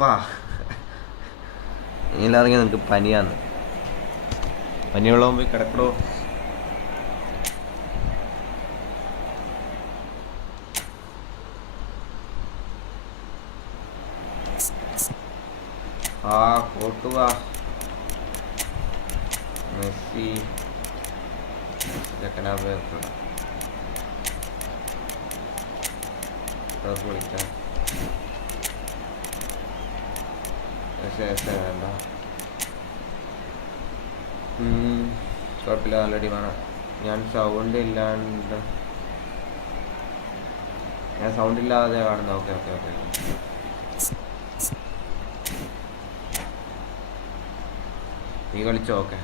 പാ നീലാണെങ്കിൽ നിനക്ക് പനിയാന്ന്. പനിയുള്ളവൻ പോയി കിടക്കടോ. ആ കോട്ടുക മെസ്സി വിളിക്കാം. വേണ്ട, കുഴപ്പമില്ല, ഓൾറെഡി വേണം. ഞാൻ സൗണ്ട് ഇല്ലാതെ കാണുന്നു. ഓക്കെ ഓക്കെ ഓക്കെ, നീ കളിച്ചോ? Okay.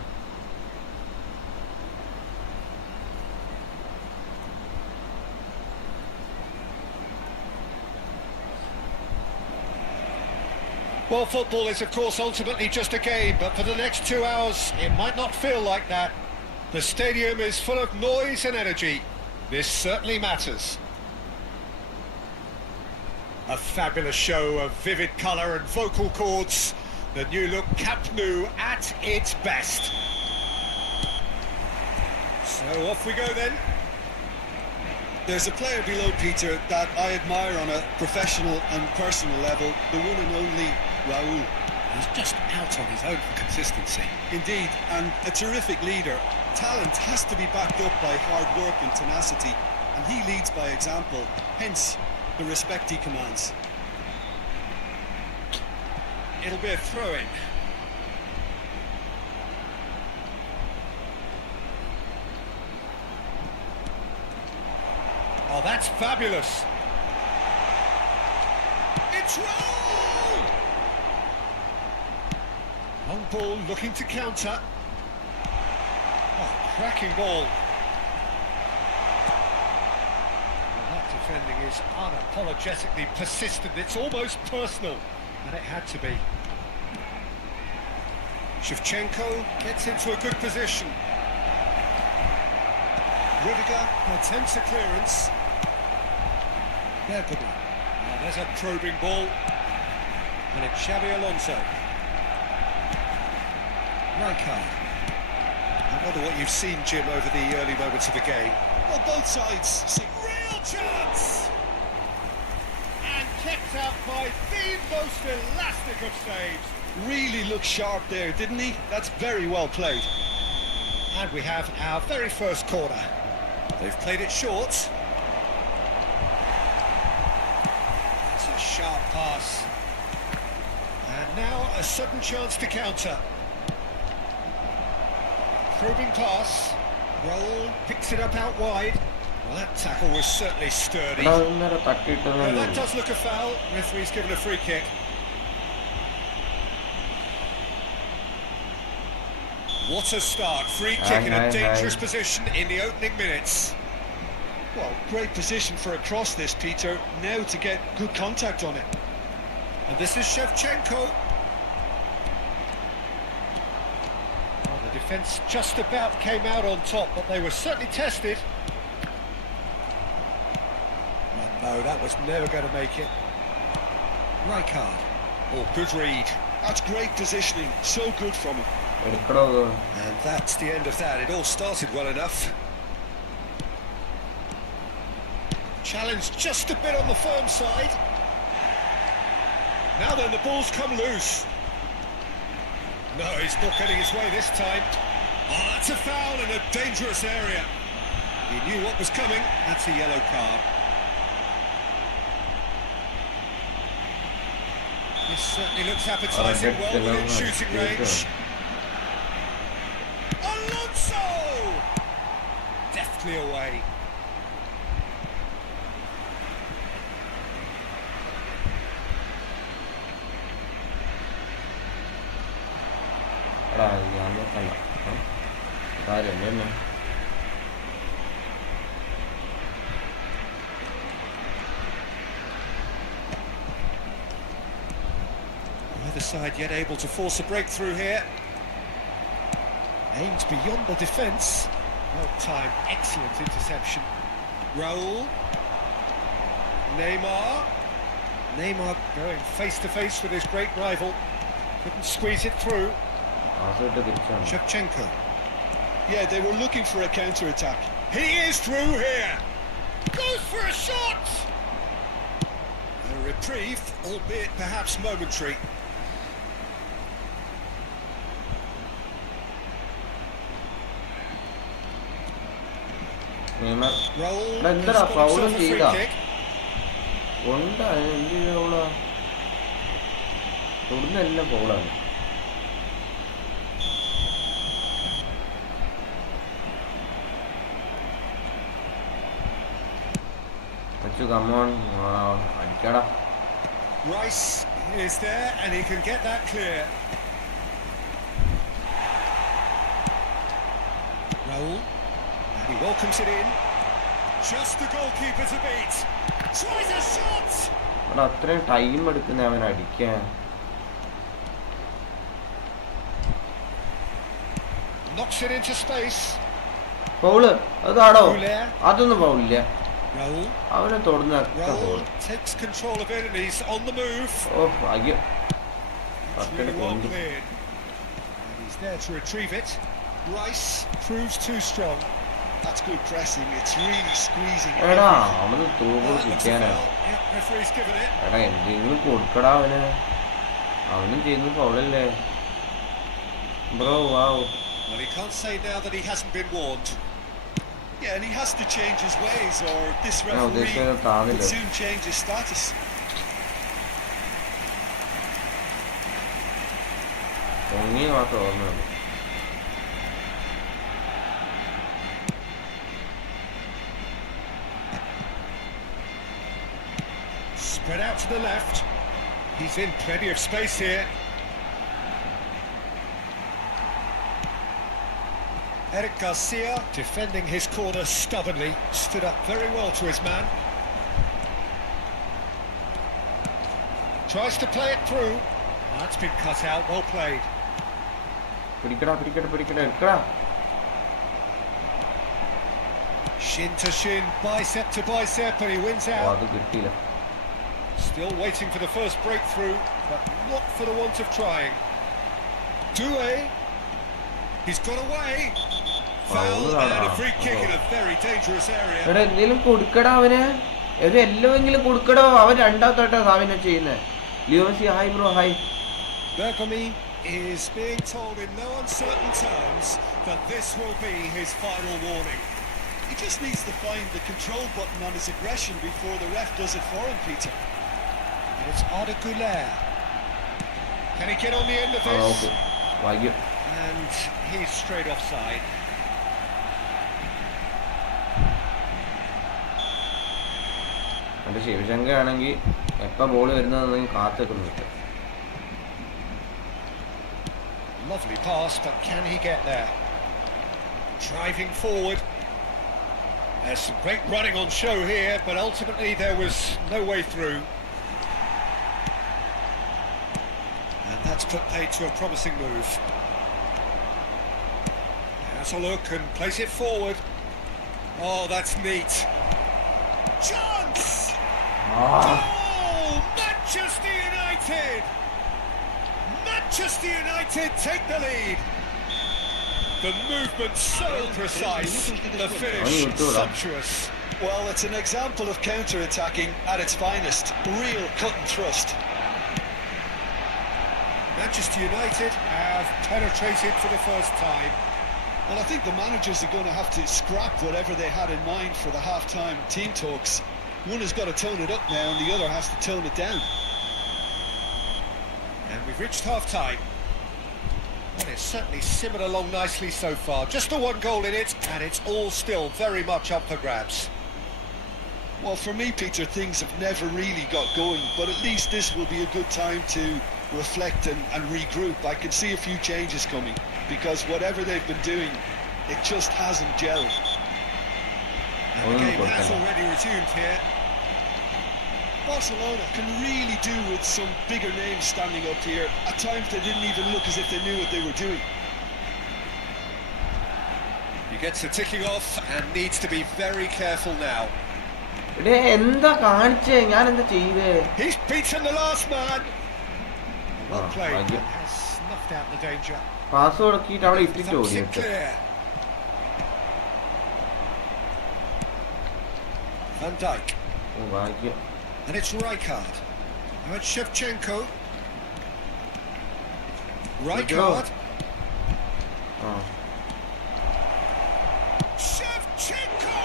Well, football is of course ultimately just a game, but for the next 2 hours it might not feel like that. The stadium is full of noise and energy. This certainly matters. A fabulous show of vivid colour and vocal cords. The new look Camp Nou at its best. So off we go then. There's a player below, Peter, that I admire on a professional and personal level, the one and only Raul. He's just out on his own for consistency. Indeed, and a terrific leader. Talent has to be backed up by hard work and tenacity, and he leads by example, hence the respect he commands. It'll be a throw-in. Oh, that's fabulous. It's Raul! Long ball looking to counter. Oh, cracking ball. Well, that defending is unapologetically persistent. It's almost personal, and it had to be. Shevchenko gets into a good position. Rudiger attempts a clearance. There could be. Now there's a probing ball. And it's Xabi Alonso. Rijkaard. I wonder what you've seen, Jim, over the early moments of the game. Well, both sides see Real chance! And kept out by the most elastic of saves. really looked sharp there, didn't he? That's very well played. And we have our very first corner. They've played it short. It's a sharp pass. And now a sudden chance to counter. Probing pass. Raul picks it up out wide. Well, that tackle was certainly sturdy. Well, that does look a foul. Referee's given a free kick. What a start. Free kick in a dangerous position in the opening minutes. Well, great position for a cross this, Peter. Now to get good contact on it. And this is Shevchenko. Well, the defence just about came out on top, but they were certainly tested. Oh, no, that was never going to make it. Rijkaard. Oh, good read. That's great positioning. So good from him. And that's the end of that. It all started well enough. Challenge just a bit on the firm side. Now then, the ball's come loose. No, he's not getting his way this time. Oh, that's a foul in a dangerous area. He knew what was coming. That's a yellow card. This certainly looks appetising, well within shooting range. Alonso! Deftly away. Neither side yet able to force a breakthrough here. Aimed beyond the defence. Well timed, excellent interception. Raul. Neymar. Neymar going face to face with his great rival. Couldn't squeeze it through. പാസ്സായിട്ട് തിരിച്ചാണ്. Shevchenko. Yeah, they were looking for a counter-attack. He is through here. Goes for a shot. A reprieve, albeit perhaps momentary. Neymar Raul എടാ, has എന്താടാ got ഫൗളും himself a free ചെയ്താ kick. ഉണ്ടാ എന്ത് ഫൗളാ തൊടുന്നെല്ലാം ഫൗളാണ്. Come on അടിക്കാടാ. Rice is there and he can get that clear. Raul, and he welcomes it in. Just the goalkeeper to beat. Tries a shot. അവിടെ അത്രയും time എടുക്കുന്ന അവൻ അടിക്കാൻ. Knocks it into space. Foul അതാണോ? അതൊന്നും ഫൗളില്ല. Raul. അവനെ തൊടുന്ന Raul takes control of it and he's on the move. ഓ ഭാഗ്യം. It's really well cleared. And he's there to retrieve it. Rice proves too strong. That's good pressing. It's really squeezing. എടാ അവന് തൂക്ക് കിട്ടിയാനാ. Yeah, referee's given it. എടാ എന്തെങ്കിലും കൊടുക്കടാ അവന്. അവനും ചെയ്യുന്നത് ഫൗളല്ലേ bro? Wow. Well, he can't say now that he hasn't been warned. Yeah, and he has to change his ways or this No, referee this will soon change his status. പൊങ്ങി മാത്രം ഓർമ്മയുള്ളൂ. Spread out to the left. He's in plenty of space here. Eric Garcia, defending his corner stubbornly, stood up very well to his man. Tries to play it through. That's been cut out, well played. പിടിക്കടാ പിടിക്കട്ടെ പിടിക്കട്ടെ എടുക്കടാ. Shin to shin, bicep to bicep, and he wins oh out. അത് കിട്ടിയില്ല. Still waiting for the first breakthrough, but not for the want of trying. Doué. He's got away. Foul and a free kick in a very dangerous area. എടാ എന്തെങ്കിലും കൊടുക്കടാ അവന്. ഒരു എല്ലെങ്കിലും കൊടുക്കടോ. അവൻ രണ്ടാമത്തോട്ടാ സാവിനെ ചെയ്യുന്നത്. ലിയോസി hi bro hi. Bergami is being told in no uncertain terms that this will be his final warning. He just needs to find the control button on his aggression before the ref does it for him, Peter. And it's Arda Güler. Can he get on the end of this? Okay ഭാഗ്യം. And he's straight offside. എൻ്റെ ശിവശങ്ക ആണെങ്കിൽ എപ്പോൾ ball വരുന്നതെന്ന് കാത്തിക്കുന്നുണ്ട്. Lovely pass, but can he get there? Driving forward. There's some great running on show here, but ultimately there was no way through. And that's put paid to a promising move. Has a look and plays it forward. Oh, that's neat. Chance! Oh, Manchester United! Manchester United take the lead. The movement so precise, the finish sumptuous. Well, it's an example of counter-attacking at its finest. Real cut and thrust. Manchester United have penetrated for the first time. Well, I think the managers are going to have to scrap whatever they had in mind for the half-time team talks. One has got to tone it up now and the other has to tone it down. And we've reached half-time. Well, it's certainly simmered along nicely so far. Just the one goal in it, and it's all still very much up for grabs. Well, for me, Peter, things have never really got going, but at least this will be a good time to reflect and regroup. I can see a few changes coming, because whatever they've been doing, it just hasn't gelled. And the game has already resumed here. Barcelona can really do with some bigger names standing up here. At times they didn't even look as if they knew what they were doing. He gets the ticking off and needs to be very careful now. എടേ എന്താ കാണിച്ചേ? ഞാൻ എന്താ ചെയ്തേ? He's beaten the last man. Well played. ഭാഗ്യം. Has snuffed out the danger. Pass കൊടുക്കിയിട്ട് അവിടെ ഇട്ടിട്ട് Thumps ഓടി it clear. Van Dijk. ഓ ഭാഗ്യം. And it's Rijkaard. Now it's Shevchenko. Rijkaard. ആ Shevchenko!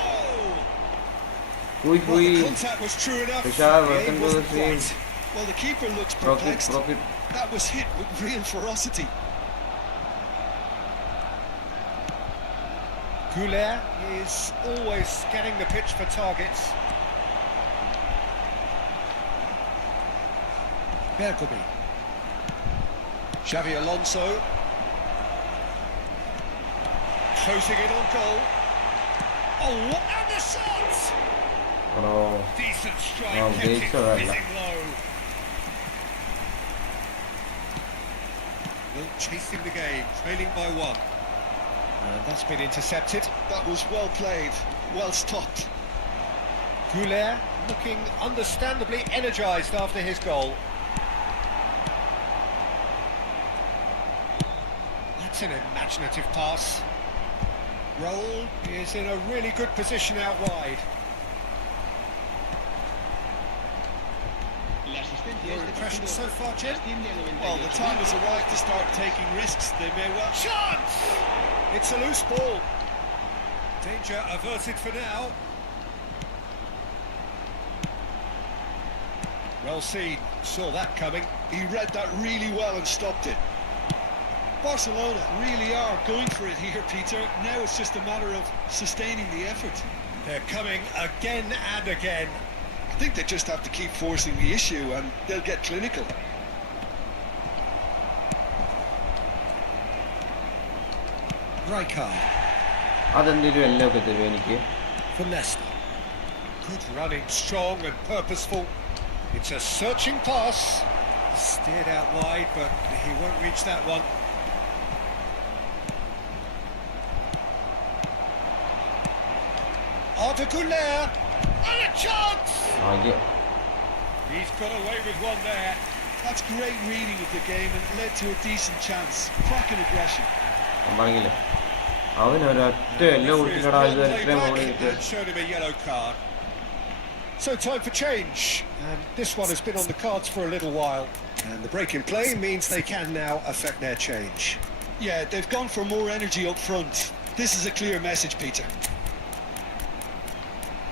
ഹൂയ് Well, ഹൂയ്. the contact was true enough. Rishad, The welcome aim to the wasn't stream. quite. Well, the keeper looks Rocket, perplexed. rocket. That was hit with real ferocity. Goulet is always scanning the pitch for targets. Bergamy. Xavi Alonso. Closing in on goal. Oh, and the shot! എടോ Decent strike, Oh, kept it decent, fizzing low. Well, chasing the game, trailing by one. And that's been intercepted. That was well played, well stopped. Goulet looking understandably energised after his goal. That's an imaginative pass. Raul is in a really good position out wide. Your impression so far, Jim? Well, the time has arrived to start taking risks. They may well... Chance! It's a loose ball. Danger averted for now. Well seen, saw that coming. He read that really well and stopped it. Barcelona really are going for it here, Peter. Now it's just a matter of sustaining the effort. They're coming again and again. I think they just have to keep forcing the issue and they'll get clinical. Rijkaard അതെന്തൊരു എല്ലാം ഒക്കെ തരും എനിക്ക്. for Leicester. Good running, strong and purposeful. It's a searching pass. Steered out wide, but he won't reach that one. Arda Güler, and a chance! ഭാഗ്യം. He's got away with one there. That's great reading of the game and led to a decent chance. Cracking aggression. ഞാൻ പറഞ്ഞില്ലേ അവനൊരൊറ്റ എല്ലാം കൊടുത്തില്ലടാ ഇതുവരെ ഇത്രയും goal കിട്ടിയത്. And showed him a yellow card. So time for change, and this one has been on the cards for a little while. And the break in play means they can now affect their change. Yeah, they've gone for more energy up front. This is a clear message, Peter.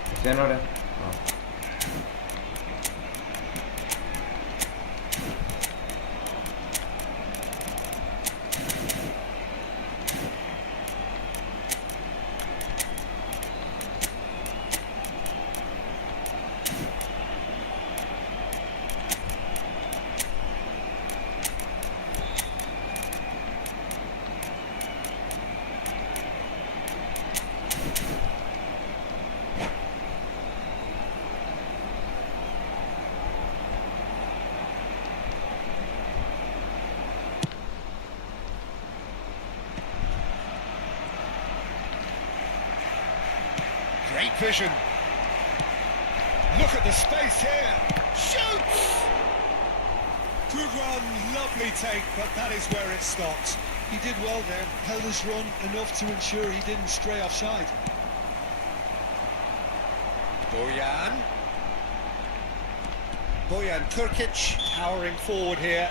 ക്രിസ്ത്യാനോടെ Great vision. Look at the space here. Shoots! Good run, lovely take, but that is where it stopped. He did well there, held his run enough to ensure he didn't stray offside. Bojan Kurkic powering forward here.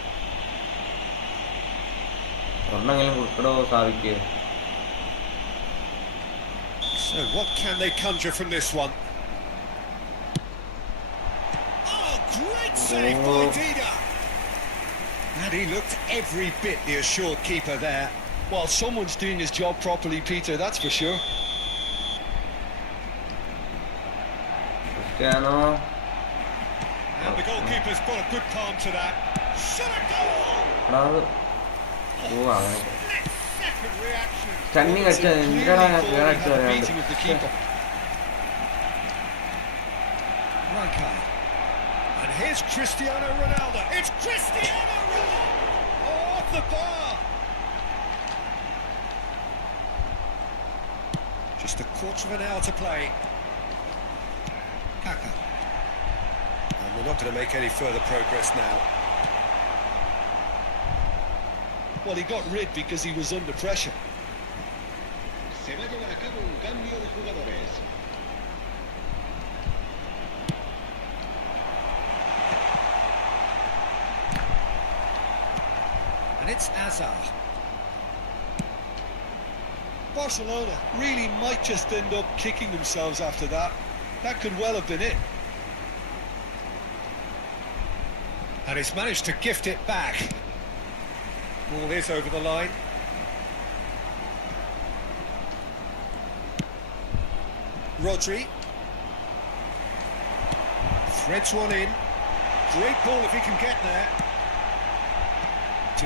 ഒരെണ്ണെങ്കിലും കൊടുക്കടോ Sadiq. So what can they conjure from this one? Oh, great save by Dida! And he looked every bit the assured keeper there. Well, someone's doing his job properly, Peter, that's for sure. Cristiano And the goalkeeper's got a good palm to that. Shot a goal! എടാ അത് ഓ അങ്ങനെ Split second reaction. Stunning അടിച്ചത് എന്തിനാ ഞാൻ Clearly thought he അടിച്ചു had a പറയാണ്ട്. meeting with the keeper. Rijkaard. And here's Cristiano Ronaldo. It's Cristiano Ronaldo! Oh, off the bar! Just a quarter of an hour to play. And we're not going to make any further progress now. Well, he got rid because he was under pressure. Se va a llevar a cabo un cambio de jugadores. And it's Azar. Barcelona really might just end up kicking themselves after that. That could well have been it. And he's managed to gift it back. Ball is over the line. Rodri. Threads one in. Great ball if he can get there.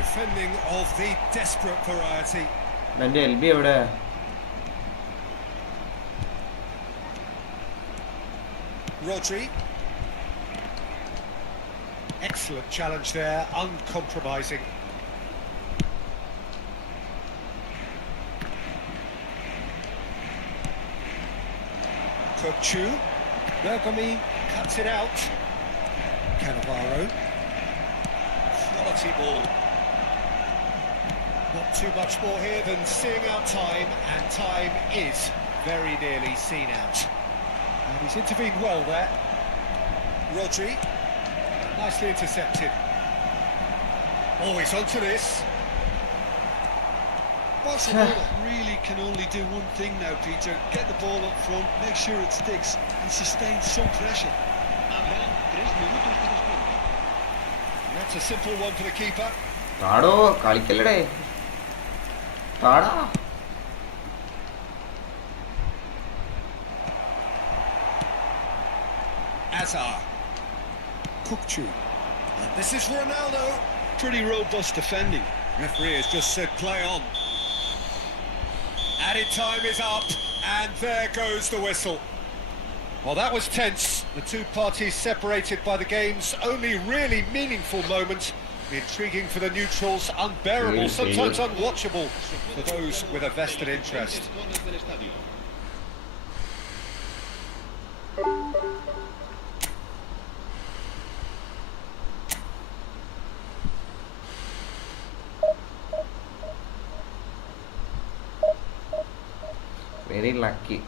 Defending of the desperate variety. എൻ്റെ L B എവിടെ? Rodri. Excellent challenge there, uncompromising. Kokchu. Bergami cuts it out. Cannavaro. Quality ball. Not too much more here than seeing out time, and time is very nearly seen out. And he's intervened well there. Rodri. Nicely intercepted. Oh, he's onto this. Barcelona really can only do one thing now, Peter. Get the ball up front, make sure it sticks, and sustain some pressure. Habrá 3 minutos de descuento. That's a simple one for the keeper. താടോ കളിക്കല്ലേ താടാ. Azar. Kokchu. And this is Ronaldo. Pretty robust defending. Referee has just said play on. Added time is up, and there goes the whistle. Well, that was tense. The two parties separated by the game's only really meaningful moment. Intriguing for the neutrals, unbearable, sometimes unwatchable for those with a vested interest. Zonas del estadio. Very lucky.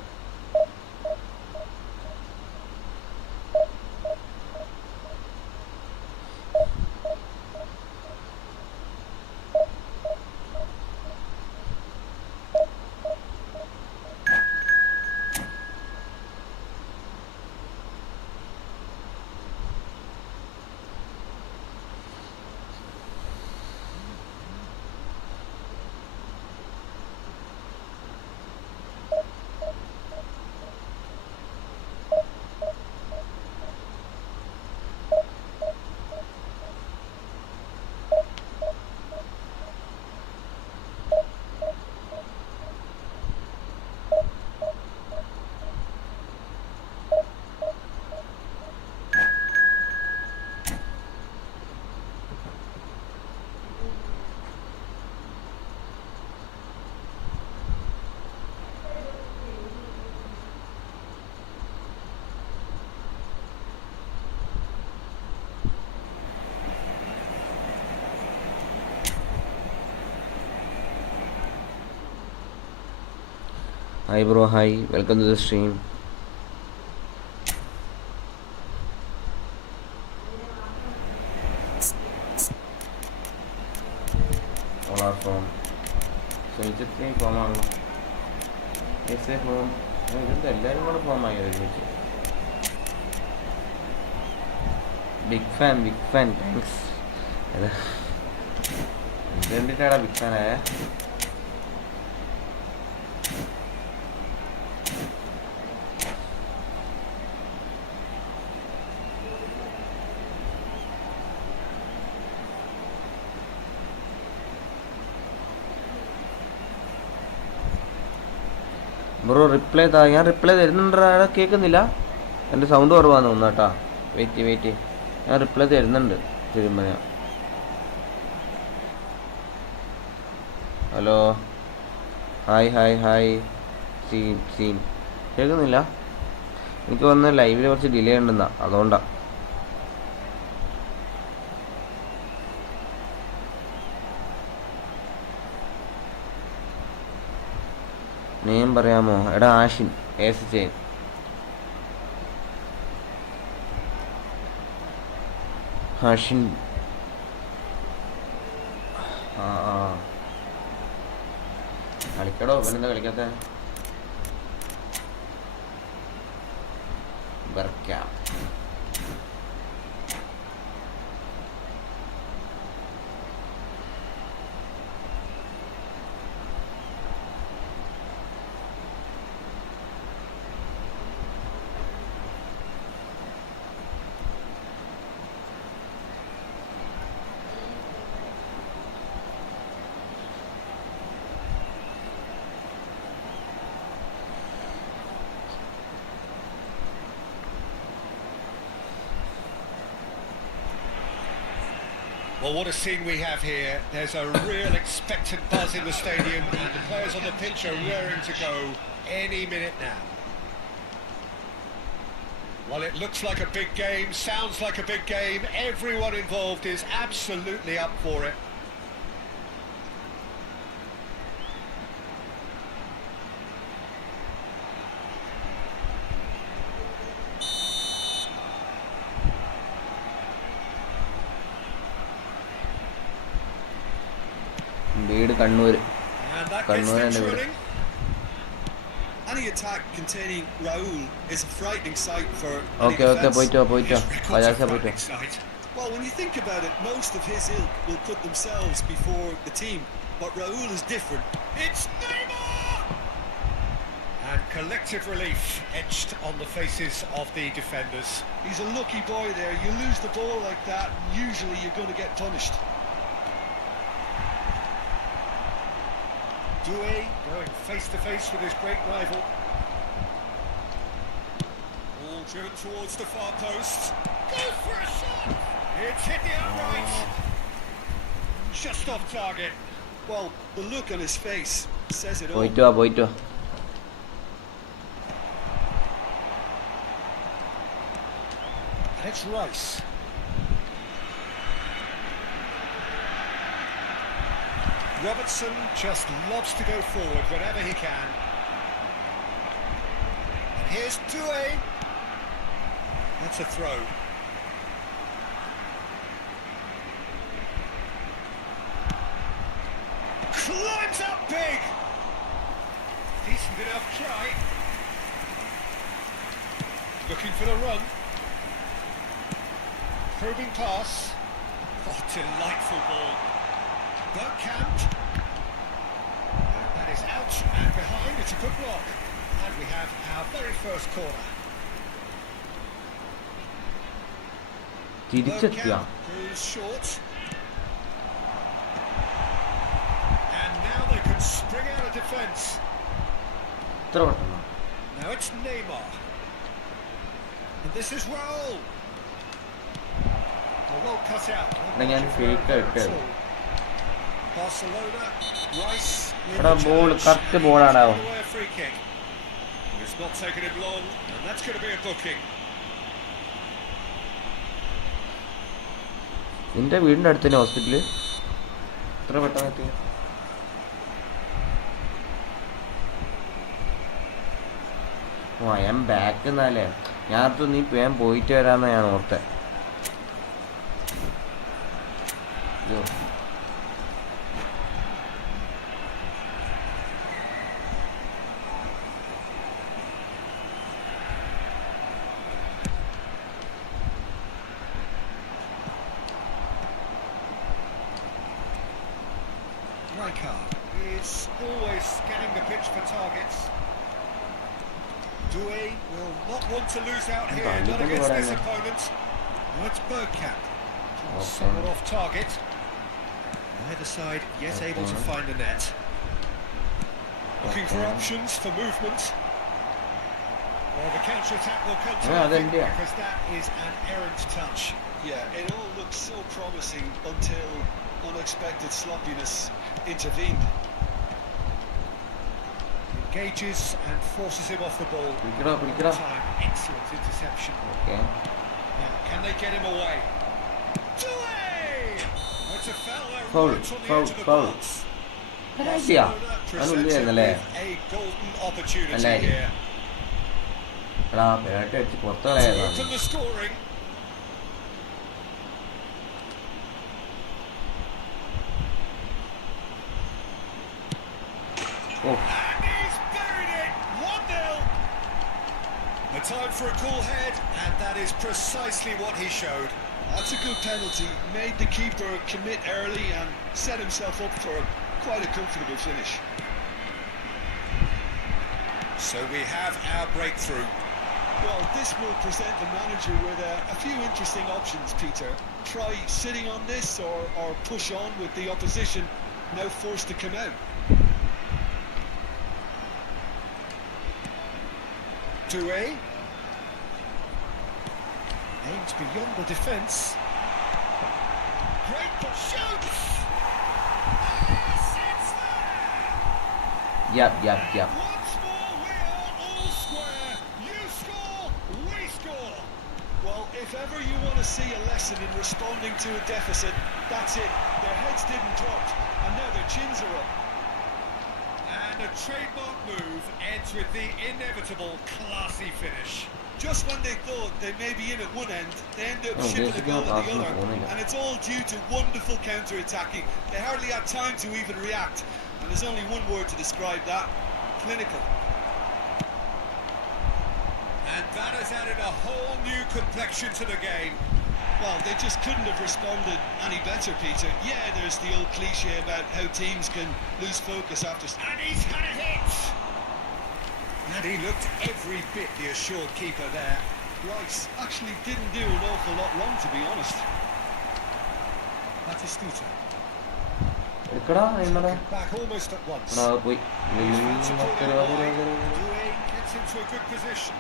Hi bro, hi, welcome to the stream. All are from. So it's a thing from our. It's a home. ഇതെന്താ എല്ലാവരും കൂടെ form ആയി ഒരുമിച്ച്. Big fan thanks. എന്തിട്ടാടാ big fan ആയ? Bro reply താ. ഞാൻ reply തരുന്നുണ്ടാ, കേൾക്കുന്നില്ല? എൻ്റെ സൗണ്ട് കുറവാന്ന് തോന്നുന്നു കേട്ടാ. വെയിറ്റ് ഞാൻ റിപ്ലൈ തരുന്നുണ്ട് തരുമ്പോൾ ഞാൻ. ഹലോ ഹായ് സീൻ കേൾക്കുന്നില്ല? എനിക്ക് വന്ന് ലൈവിൽ കുറച്ച് ഡിലേ ഉണ്ടെന്നാ, അതുകൊണ്ടാണ്. നെയിം പറയാമോ? എടാ ആഷിൻ ASJ. ആഷിൻ. കളിക്കടോ, പിന്നെന്താ കളിക്കാത്ത? ബർക്കാം. Well, what a scene we have here. There's a real expectant buzz in the stadium and the players on the pitch are raring to go any minute now. Well, it looks like a big game, sounds like a big game. Everyone involved is absolutely up for it. വീട് Kannur. And that gets Kannur them എൻ്റെ വീട്. thrilling. Any attack containing Raul is a frightening sight for any okay defence. പോയിട്ടോ His record's a പജാസ പോയിട്ടോ. frightening sight. Well, when you think about it, most of his ilk will put themselves before the team, but Raul is different. It's Neymar! And collective relief etched on the faces of the defenders. He's a lucky boy there. You lose the ball like that, and usually you're going to get punished. Doué going face to face with his great rival. Ball driven towards the far post. Goes for a shot! It's hit the upright. Just off target. Well, the look on his face says it all. പോയിട്ടോ. And it's Rice. Robertson just loves to go forward whenever he can. And here's Doué. That's a throw. Climbs up big. Decent enough try. Looking for the run. Probing pass. Oh, delightful ball. Bergkamp. And that is out and behind. It's a good block. And we have our very first corner. തിരിച്ചെത്തിയാ. Bergkamp is short. And now they can spring out of defence. ഇത്ര പെട്ടെന്ന്. Now it's Neymar. And this is Raul. Well cut out. എടാ ഞാൻ fake ആയിട്ട്. Barcelona, Rice. എടാ ball correct ബോളാടാ. Free kick. It's not taken him long, and that's going to be a booking. നിന്റെ വീടിൻ്റെ അടുത്ത് തന്നെ ഹോസ്പിറ്റല്? ഇത്ര പെട്ടെന്ന് എത്തി? ഓ ഐ ആം ബാക്ക് എന്നാലേ. ഞാനടുത്ത് നീ വേഗം പോയിട്ട് വരാമെന്നാണ് ഞാൻ ഓർത്തെ. Rijkaard is always scanning the pitch for targets. Doué will not want to lose out here, not against this opponent. Now it's Bergkamp. Somewhat off target. Either side yet able to find the net. Looking for options for movement. Well, the counter-attack will come to nothing because that is an errant touch. Yeah, it all looks so promising until unexpected sloppiness intervened. engages and forces him off the ball. പിടിക്കടാ. Time, excellent interception. Okay. Now, can they get him away? It's a foul there, Foul, right on the foul, edge of the foul. box. Penalty-യാ? Barcelona അതിനുള്ളിൽ presented ആയിരുന്നല്ലേ? with a golden opportunity അല്ലായി. here. എടാ penalty അടിച്ച് പുറത്ത് കളയാതാണ്. Open the scoring. Oh. And he's buried it. 1-0. The time for a cool head, and that is precisely what he showed. That's a good penalty. Made the keeper commit early and set himself up for quite a comfortable finish. So we have our breakthrough. Well, this will present the manager with a few interesting options, Peter. Try sitting on this or push on with the opposition now forced to come out. 2A. Aims beyond the defence. Great but shoots! Yes, it's there! Yep. Once more we are all square. You score, we score. Well, if ever you want to see a lesson in responding to a deficit, that's it. Their heads didn't drop, and now their chins are up. And a trademark move ends with the inevitable classy finish. Just when they thought they may be in at one end, they end up Oh, shipping a basically goal not at the asking other. for one, And it's all due to wonderful counter-attacking. They hardly had time to even react. And there's only one word to describe that: clinical. And that has added a whole new complexion to the game. Well, they just couldn't have responded any better, Peter. Yeah, there's the old cliche about how teams can lose focus after... And he's had a hit! And he looked every bit the assured keeper there. Rice actually didn't do an awful lot wrong, to be honest. That is Stuta. എടുക്കടാ ഇന്നടാ. Back almost at once. എടാ പോയി. Due gets into a good position.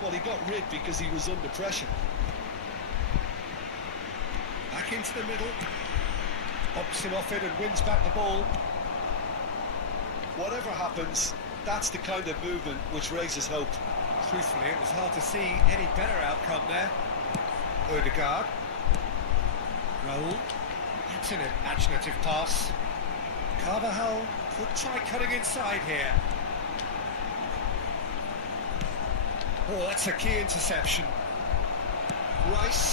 Well, he got rid because he was under pressure. Back into the middle. Hops him off it and wins back the ball. Whatever happens, that's the kind of movement which raises hope. Truthfully, it was hard to see any better outcome there. Odegaard. Raul. That's an imaginative pass. Carvajal could try cutting inside here. Oh, that's a key interception. Rice.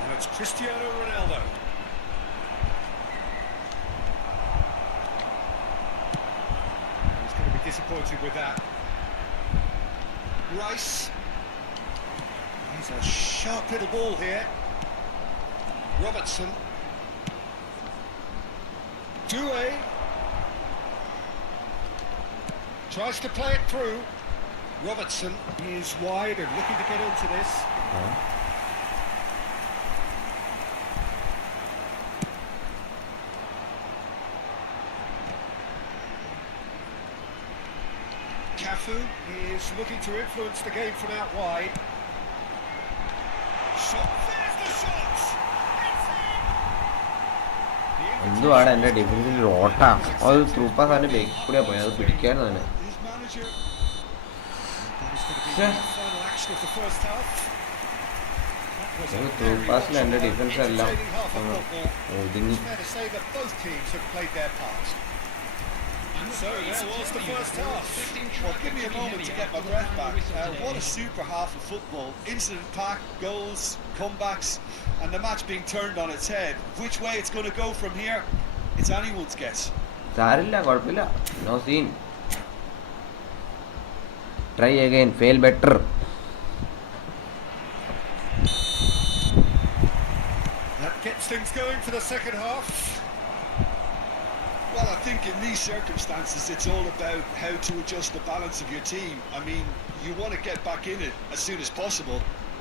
And it's Cristiano Ronaldo. He's going to be disappointed with that. Rice. He's a sharp little ball here. Robertson. Due. Tries to play it through. Robertson is wide and looking to get into this. Cafu is looking to influence the game from out wide. Shot, there's the shot! It's in! എന്തുവാണ് എൻ്റെ ഡിഫൻസിൽ ഓട്ടാ. അത് through pass അതിൻ്റെ bake കൂടിയാ പോയി. അത് പിടിക്കായിരുന്നു തന്നെ. His manager... That is going to be the final action of the first half. ഒരു through പാസിൽ എൻ്റെ ഡിഫൻസ് എല്ലാം ഒതുങ്ങി. Fair to say that both teams have played their part. And so there was the first half. Well, give me a moment to get my breath back. What a super half of football. Incident pack, goals, comebacks, and the match being turned on its head. Which way it's going to go from here, it's anyone's guess. സാരില്ല, കുഴപ്പമില്ല. No scene. Try again, fail better. That gets things going for the second half. Well, I think in these circumstances, it's all about how to adjust the balance of your team. I mean, you want to get back in it as soon as possible,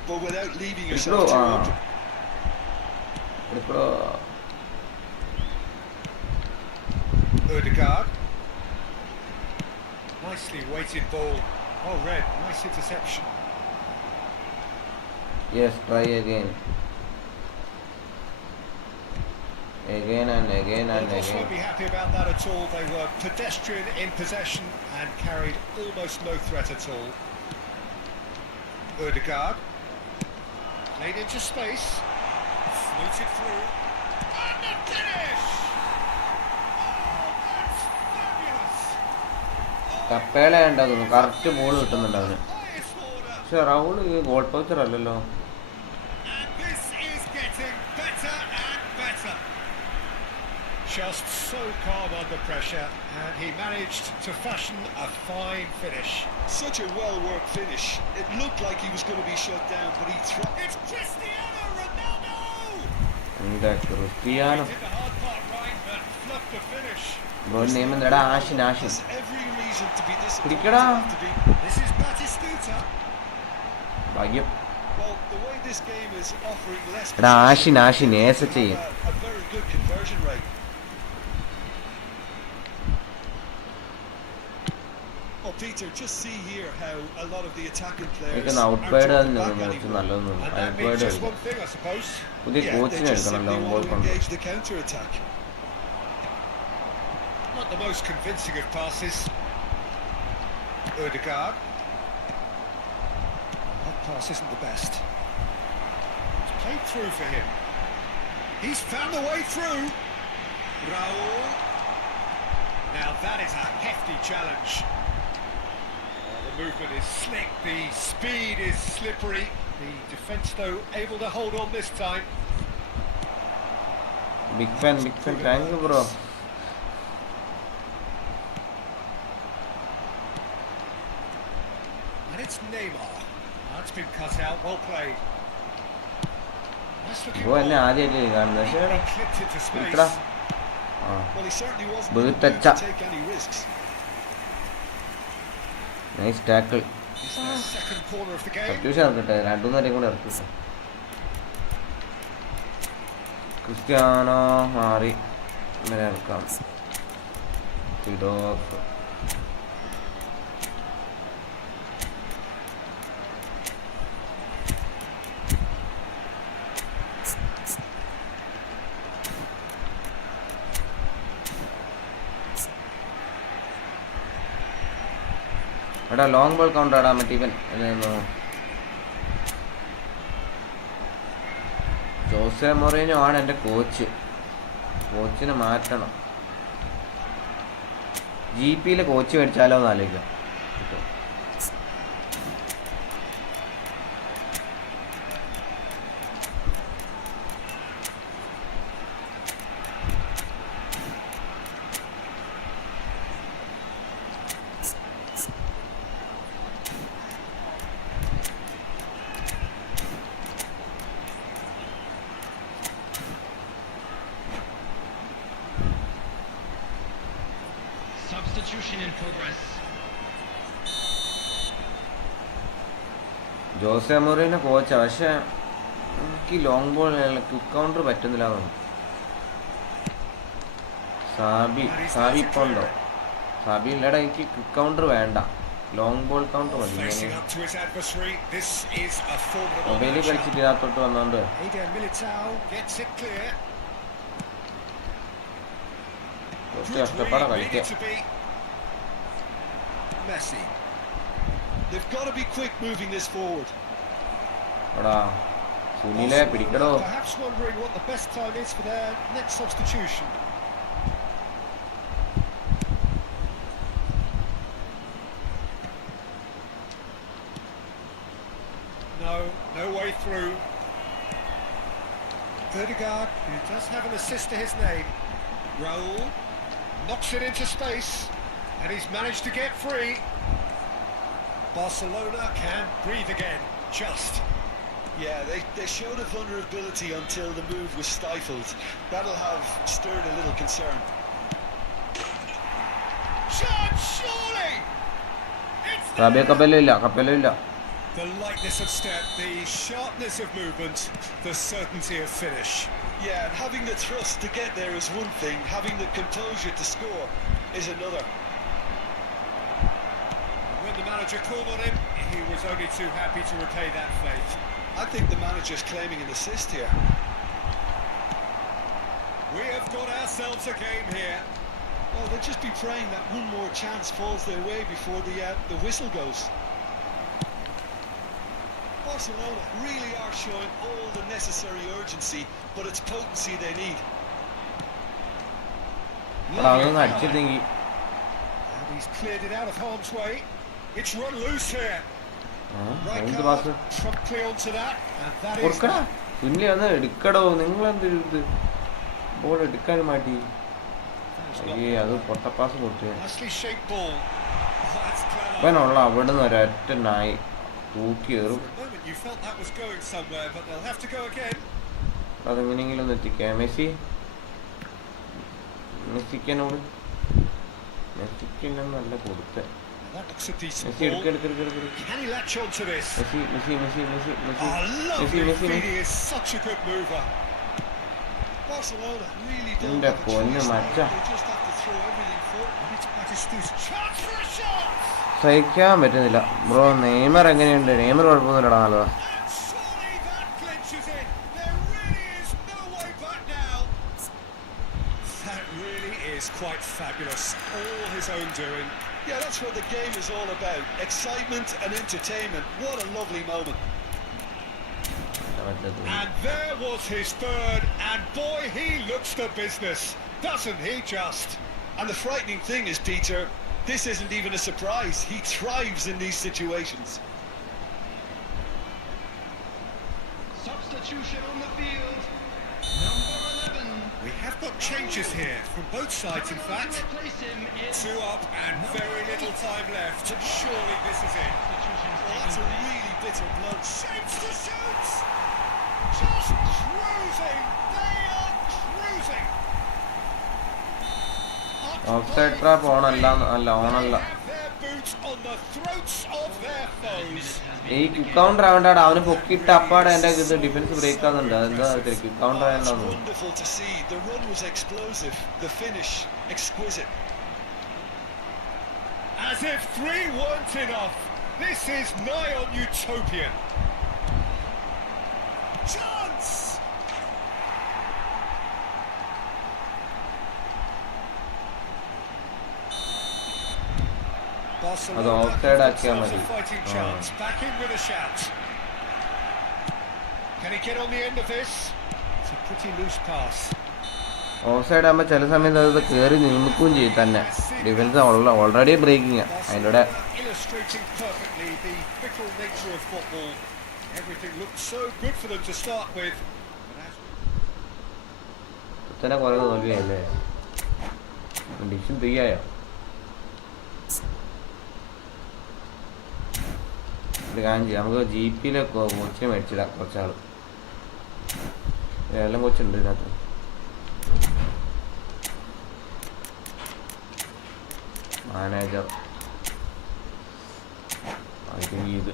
but without leaving yourself too open. Odegaard. Nicely weighted ball. Oh, red. Nice interception. Yes, try again. Again and again Well, and the boss again. won't be happy about that at all. They were pedestrian in possession and carried almost no threat at all. Ødegaard. Played into space. Floated through. And the finish! Oh, that's fabulous! Kappela ഉണ്ടാകുന്നു correct ball കിട്ടുന്നുണ്ട് അവന്. Highest order. പക്ഷെ Raul goal poacher അല്ലല്ലോ. And this is getting better and better. Just so calm under pressure, and he managed to fashion a fine finish. Such a well-worked finish. It looked like he was going to be shut down, but he It's Cristiano Ronaldo! എന്താ Cristiano He did the hard part right, but fluffed the finish. Bro name എന്താടാ? Ashin. has every reason to be disappointed പിടിക്കടാ. after being... This is Batistuta. ഭാഗ്യം. Well, the way this game is offering less എടാ possession, Ashin ഏസ ചെയ്യും. a very good conversion rate. Oh, Peter, just see here how a lot of the attacking players എനിക്കൊന്ന് aren't ഔട്ട്വൈഡ് dropping back കുറച്ച് anymore. നല്ലതൊന്നും And that means ഔട്ട്വൈഡ് just one thing, I suppose. പുതിയ Yeah, they കോച്ചിനെ just എടുക്കണം simply long ball want to കൊണ്ട്. engage the counter-attack. Not the most convincing of passes. Ødegaard. That pass isn't the best. It's played through for him. He's found a way through. Raul. Now that is a hefty challenge. The movement is slick, the speed is slippery. The defence, though, able to hold on this time. Big fan thank you bro. And it's Neymar. That's been cut out, well played. Nice looking bro എന്നെ ball. ആദ്യമായിട്ട് കാണുന്നത്. പക്ഷേ He clipped into space. ഇത്ര ആ Well, he certainly wasn't Boot in the mood touch. to take any risks. Nice tackle. It's their second corner of the game. അത്യാവശ്യം ഇറക്കട്ടെ, രണ്ടു നേരം കൂടെ ഇറക്കിട്ടെ. ക്രിസ്ത്യാനോ മാറി ഇങ്ങനെ ഇറക്കാം. ഫിഡോഫ് എടാ ലോങ് ബോൾ കൗണ്ടർ ആടാ മറ്റേ ഇവൻ ജോസെ മൊറീനോ ആണ് എൻ്റെ കോച്ചിനെ മാറ്റണം. GP കോച്ച് മേടിച്ചാലോ എന്ന് ആലോചിക്കാം. Substitution in progress. Jose Mourinho കോച്ചാണ്, പക്ഷെ എനിക്ക് ലോങ് ബോൾ ക്വിക്ക് കൗണ്ടർ പറ്റുന്നില്ല തോന്നുന്നു. സാബി ഇപ്പോൾ ഉണ്ടോ? സാബി ഇല്ലടാ, എനിക്ക് ക്വിക്ക് കൗണ്ടർ വേണ്ട, ലോങ് ബോൾ കൗണ്ടർ മതി. Facing up to his adversary. This is a formidable മൊബൈലിൽ matchup. കളിച്ചിട്ട് ഇതിനകത്തോട്ട് വന്നോണ്ട് Eden Militao gets it clear. കുറച്ച് കഷ്ടപ്പാടാ കളിക്കാൻ. Needed to be. Messi. They've got to be quick moving this forward. എടാ സുനിലെ പിടിക്കടോ. Perhaps wondering what the best time is for their next substitution. No way through. Ødegaard, who does have an assist to his name. Raul knocks it into space, and he's managed to get free. Barcelona can breathe again, just. Yeah, they showed a vulnerability until the move was stifled. That'll have stirred a little concern. Shot, surely! It's Zambia there! കപ്പലില്ല. The lightness of step, the sharpness of movement, the certainty of finish. Yeah, and having the thrust to get there is one thing, having the composure to score is another. When the manager called on him, he was only too happy to repay that faith. I think the manager's claiming an assist here. We have got ourselves a game here. Well, they'll just be praying that one more chance falls their way before the whistle goes. Barcelona really are showing all the necessary urgency, but it's potency they need. And he's cleared it out of harm's way. It's run loose here. Right card, promptly onto that, and that is that. കുഞ്ഞി വന്ന് എടുക്കടോ, നിങ്ങളെന്ത് ball എടുക്കാൻ മാറ്റി. അത് പൊട്ടപ്പാസ് കൊടുത്തു. ഇവനുള്ള അവിടെ നിന്ന് ഒരൊറ്റ നായി തൂക്കി കയറും. അതെങ്ങനെയെങ്കിലും ഒന്ന് എത്തിക്കാം. മെസ്സിക്കനോട് മെസ്സിക്കനല്ല കൊടുത്ത. മെസ്സി എടുക്ക. എന്റെ പൊന്ന് മച്ച, സഹിക്കാൻ പറ്റുന്നില്ല ബ്രോ. നെയ്മർ എങ്ങനെയുണ്ട്? നെയ്മർ കുഴപ്പമൊന്നുമില്ലടാ, നല്ലതാ. Quite fabulous, all his own doing. Yeah, that's what the game is all about. Excitement and entertainment. What a lovely moment. And there was his third, and boy, he looks the business, doesn't he just? And the frightening thing is, Peter, this isn't even a surprise. He thrives in these situations. Substitution on the field. Number 11. We have got changes here from both sides, in fact. 2 up and very little time left. Surely this is it. Well, that's a really bitter blow. Shapes to shoot! Just cruising! They are cruising! Offside trap ഓണല്ല. Their boots on the throats of their foes. ഈ quick counter ആവണ്ടാണ് അവന് പൊക്കിയിട്ട് അപ്പാടെ എൻ്റെ ഇത് defence break ആകുന്നുണ്ട്. അതെന്താ ക്വിക്ക് കൗണ്ടർ ആയതുകൊണ്ടാണ്. Wonderful to see. The run was explosive. The finish exquisite. As if 3 weren't enough. This is nigh on utopian. Chance! അത് ഓഫ്സൈഡ് ആക്കിയാൽ മതി. Back in with a shout. Can he get on the end of this? It's a pretty loose pass. Offside ആകുമ്പോൾ ചില സമയത്ത് അത് കയറി നിൽക്കുകയും ചെയ്യും തന്നെ. Defence already breaking. അതിലൂടെ Illustrating perfectly the fickle nature of football. Everything looked so good for them to start with. തന്നെ കുറേ തോൽവിയല്ലേ. ഡിഷൻ 3 ആയോ? ഒരു കാര്യം ചെയ്യാം, നമുക്ക് GP-യിലെ കോച്ചിനെ മേടിച്ചിടാം. കുറച്ചാൾ എല്ലാം കോച്ചുണ്ട് ഇതിനകത്ത്. മാനേജർ ഇത്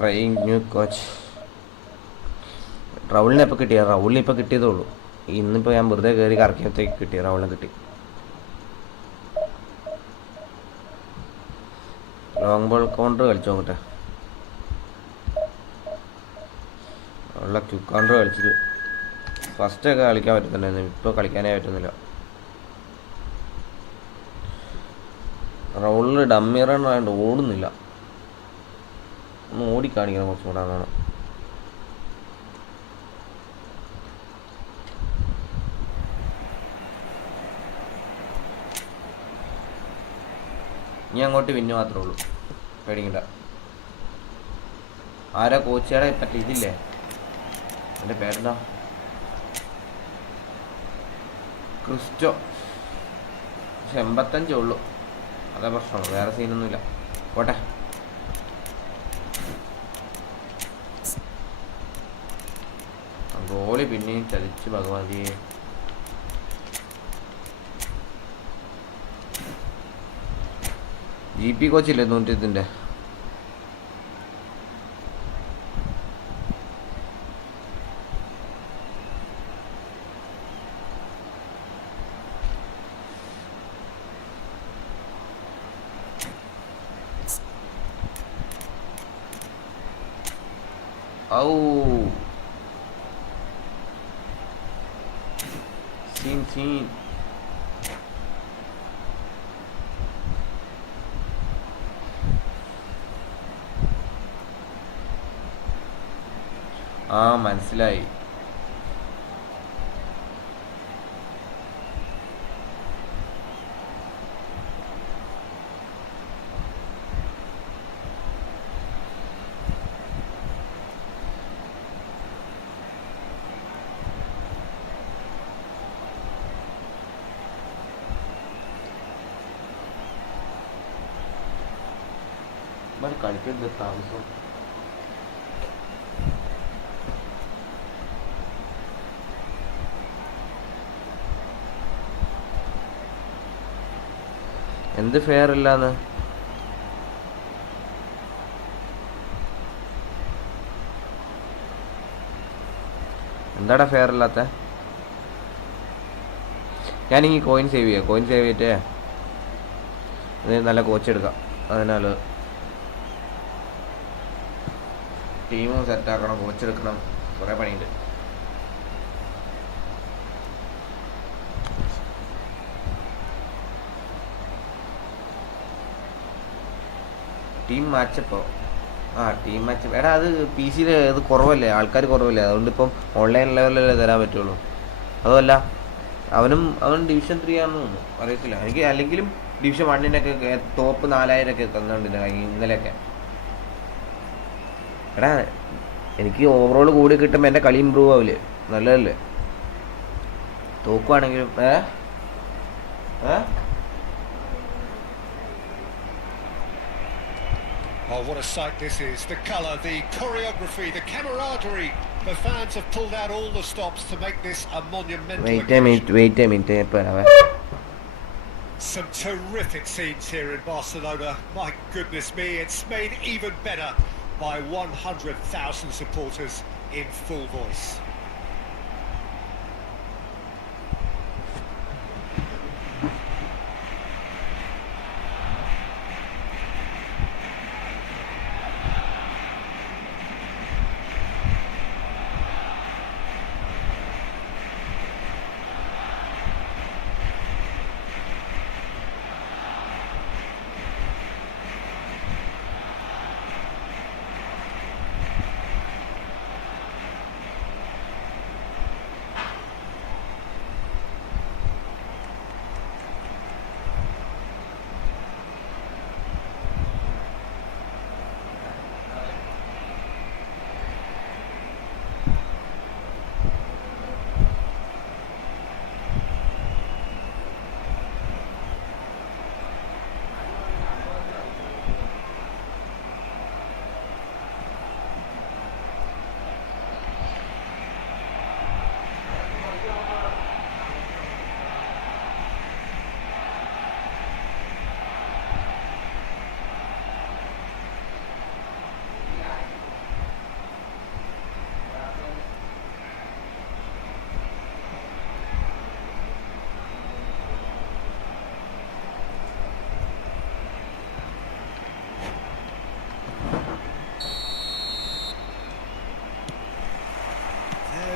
trying new coach. റൗളിനെ ഇപ്പോൾ കിട്ടിയ റൗളിനെ ഇപ്പോൾ കിട്ടിയതേ ഉള്ളൂ. ഇന്നിപ്പോൾ ഞാൻ വെറുതെ കയറി കറക്കിയത്തേക്ക് കിട്ടി, റൗളിനെ കിട്ടി. ലോങ് ബോൾ കൗണ്ടർ കളിച്ചു നോക്കട്ടെ. ഉള്ള ക്വിക്ക് കൗണ്ടർ കളിച്ചിട്ട് ഫസ്റ്റൊക്കെ കളിക്കാൻ പറ്റുന്നുണ്ടായിരുന്നു, ഇപ്പോൾ കളിക്കാനേ പറ്റുന്നില്ല. റൗളിൽ ഡമ്മി റൺ ആയതുകൊണ്ട് ഓടുന്നില്ല. ഒന്ന് ഓടിക്കാണിക്കണം കുറച്ചും കൂടെ എന്നാണ്. ഇനി അങ്ങോട്ട് വിന്നു മാത്രമേ ഉള്ളൂ, പേടിക്കണ്ട. ആരാ കോച്ചിയുടെ പറ്റി ഇതില്ലേ, എൻ്റെ പേരെന്താ, ക്രിസ്റ്റോ. പക്ഷെ 85 ഉള്ളൂ, അതാ പ്രശ്നമാണ്, വേറെ സീനൊന്നുമില്ല. പോട്ടെ. ഗോളി പിന്നെയും ചതിച്ച് ഭഗവതിയെ. GP കോച്ചില്ലേ 100ത്തിൻ്റെ, ഔ സീൻ. ആ മനസ്സിലായി. കളിക്കരുത് താമസം. എന്ത് ഫെയർ ഇല്ലാന്ന്? എന്താടാ ഫെയർ ഇല്ലാത്ത? ഞാനിങ്ങി കോയിൻ സേവ് ചെയ്യാം, കോയിൻ സേവ് ചെയ്തിട്ടേ നല്ല കോച്ച് എടുക്കാം. അതിനാൽ ടീമും സെറ്റാക്കണം, കോച്ച് എടുക്കണം, കുറേ പണിയുണ്ട്. ടീം മാച്ചപ്പോ ടീം മാച്ച് എടാ, അത് PC ഇത് കുറവല്ലേ, ആൾക്കാർ കുറവല്ലേ, അതുകൊണ്ട് ഇപ്പം ഓൺലൈൻ ലെവലിലല്ലേ തരാൻ പറ്റുള്ളൂ. അതുമല്ല അവൻ ഡിവിഷൻ 3 ആണെന്ന് തോന്നുന്നു, അറിയത്തില്ല എനിക്ക്. അല്ലെങ്കിലും ഡിവിഷൻ 1-നൊക്കെ ടോപ്പ് 4000 ഒക്കെ തന്നുണ്ട് ഇന്നലെയൊക്കെ. എടാ എനിക്ക് ഓവറോൾ കൂടി കിട്ടുമ്പോൾ എൻ്റെ കളി ഇമ്പ്രൂവ് ആവില്ലേ, നല്ലതല്ലേ? തോക്കുവാണെങ്കിലും Oh, what a sight this is. The colour, the choreography, the camaraderie. The fans have pulled out all the stops to make this a monumental occasion. Wait a minute. Some terrific scenes here in Barcelona. My goodness me, it's made even better by 100,000 supporters in full voice.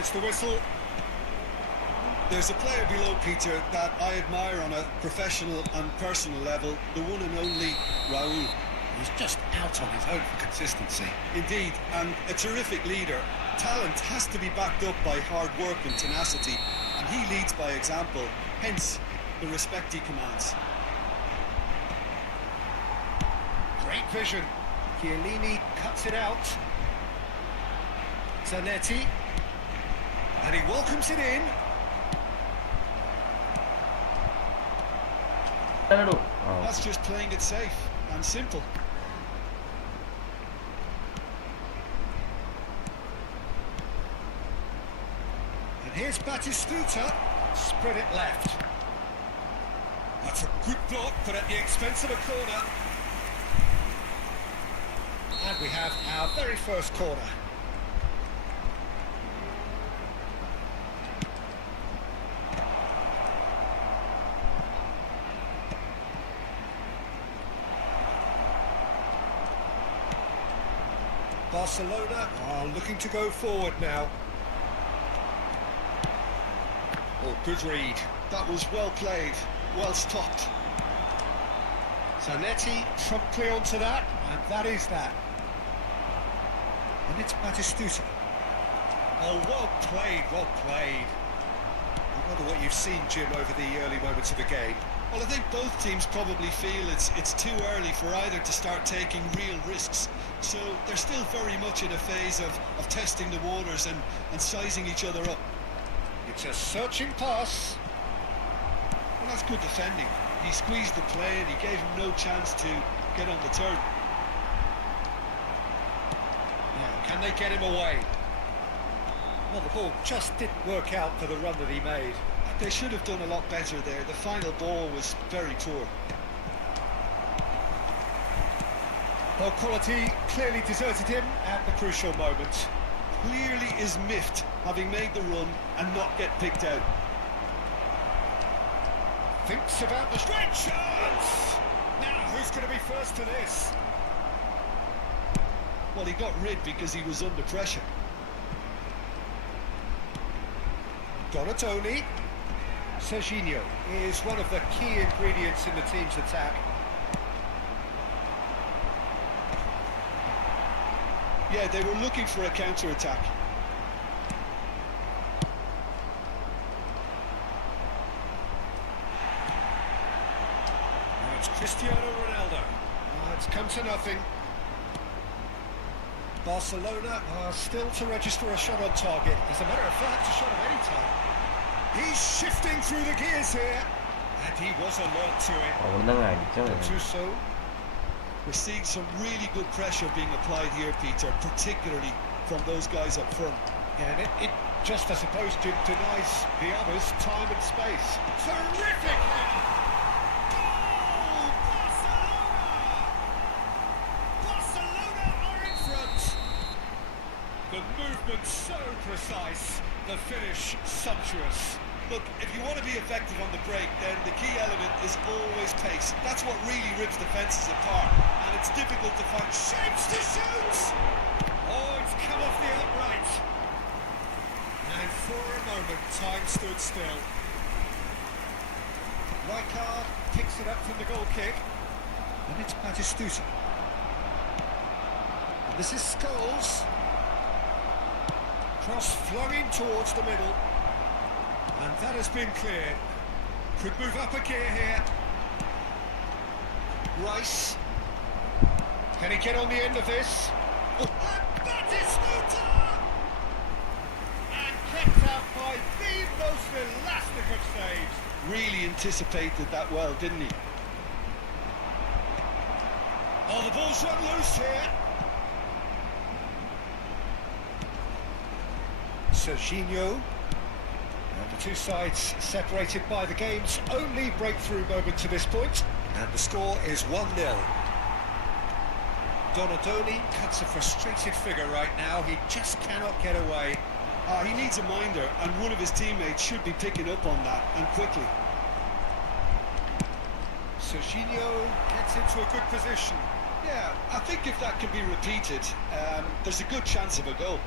There's the whistle. There's a player below, Peter, that I admire on a professional and personal level, the one and only Raul. He's just out on his own for consistency. Indeed, and a terrific leader. Talent has to be backed up by hard work and tenacity, and he leads by example, hence the respect he commands. Great vision. Chiellini cuts it out. Zanetti. And he welcomes it in. That's just playing it safe and simple. And here's Batistuta. Spread it left. That's a good block, but at the expense of a corner. And we have our very first corner. Barcelona are looking to go forward now. Oh, good read. That was well played, well stopped. Zanetti promptly onto that, and that is that. And it's Batistuta. Oh, well played, well played. I wonder what you've seen, Jim, over the early moments of the game. Well, I think both teams probably feel it's too early for either to start taking real risks. So they're still very much in a phase of testing the waters and sizing each other up. It's a searching pass. Well, that's good defending. He squeezed the play and he gave him no chance to get on the turn. Now, can they get him away? Well, the ball just didn't work out for the run that he made. They should have done a lot better there. The final ball was very poor. Well, quality clearly deserted him at the crucial moment. Clearly is miffed, having made the run and not get picked out. Thinks about the straight chance! Now, who's going to be first to this? Well, he got rid because he was under pressure. Donatoni. Serginho is one of the key ingredients in the team's attack. Yeah, they were looking for a counter-attack. Now it's Cristiano Ronaldo. It's come to nothing. Barcelona are still to register a shot on target. As a matter of fact, a shot of any time. He's shifting through the gears here. And he was alert to it. Gattuso. We're seeing some really good pressure being applied here, Peter, particularly from those guys up front. Yeah, and it just, I suppose, denies the others time and space. Terrific header! Goal! Barcelona! Barcelona are in front! The movement so precise, the finish sumptuous. Look, if you want to be effective on the break, then the key element is always pace. That's what really rips defences apart, and it's difficult to find shapes to shoot! Oh, it's come off the upright. And for a moment, time stood still. Rijkaard picks it up from the goal kick. And it's Batistuta. And this is Scholes. Cross flung in towards the middle. And that has been cleared. Could move up a gear here. Rice. Can he get on the end of this? Oh. And Batistuta! And kept out by the most elastic of saves. Really anticipated that well, didn't he? Oh, the ball's run loose here. Serginho. And the two sides separated by the game's only breakthrough moment to this point. And the score is 1-0. Donatoni cuts a frustrated figure right now. He just cannot get away. He needs a minder, and one of his teammates should be picking up on that, and quickly. Serginho gets into a good position. Yeah, I think if that can be repeated, there's a good chance of a goal.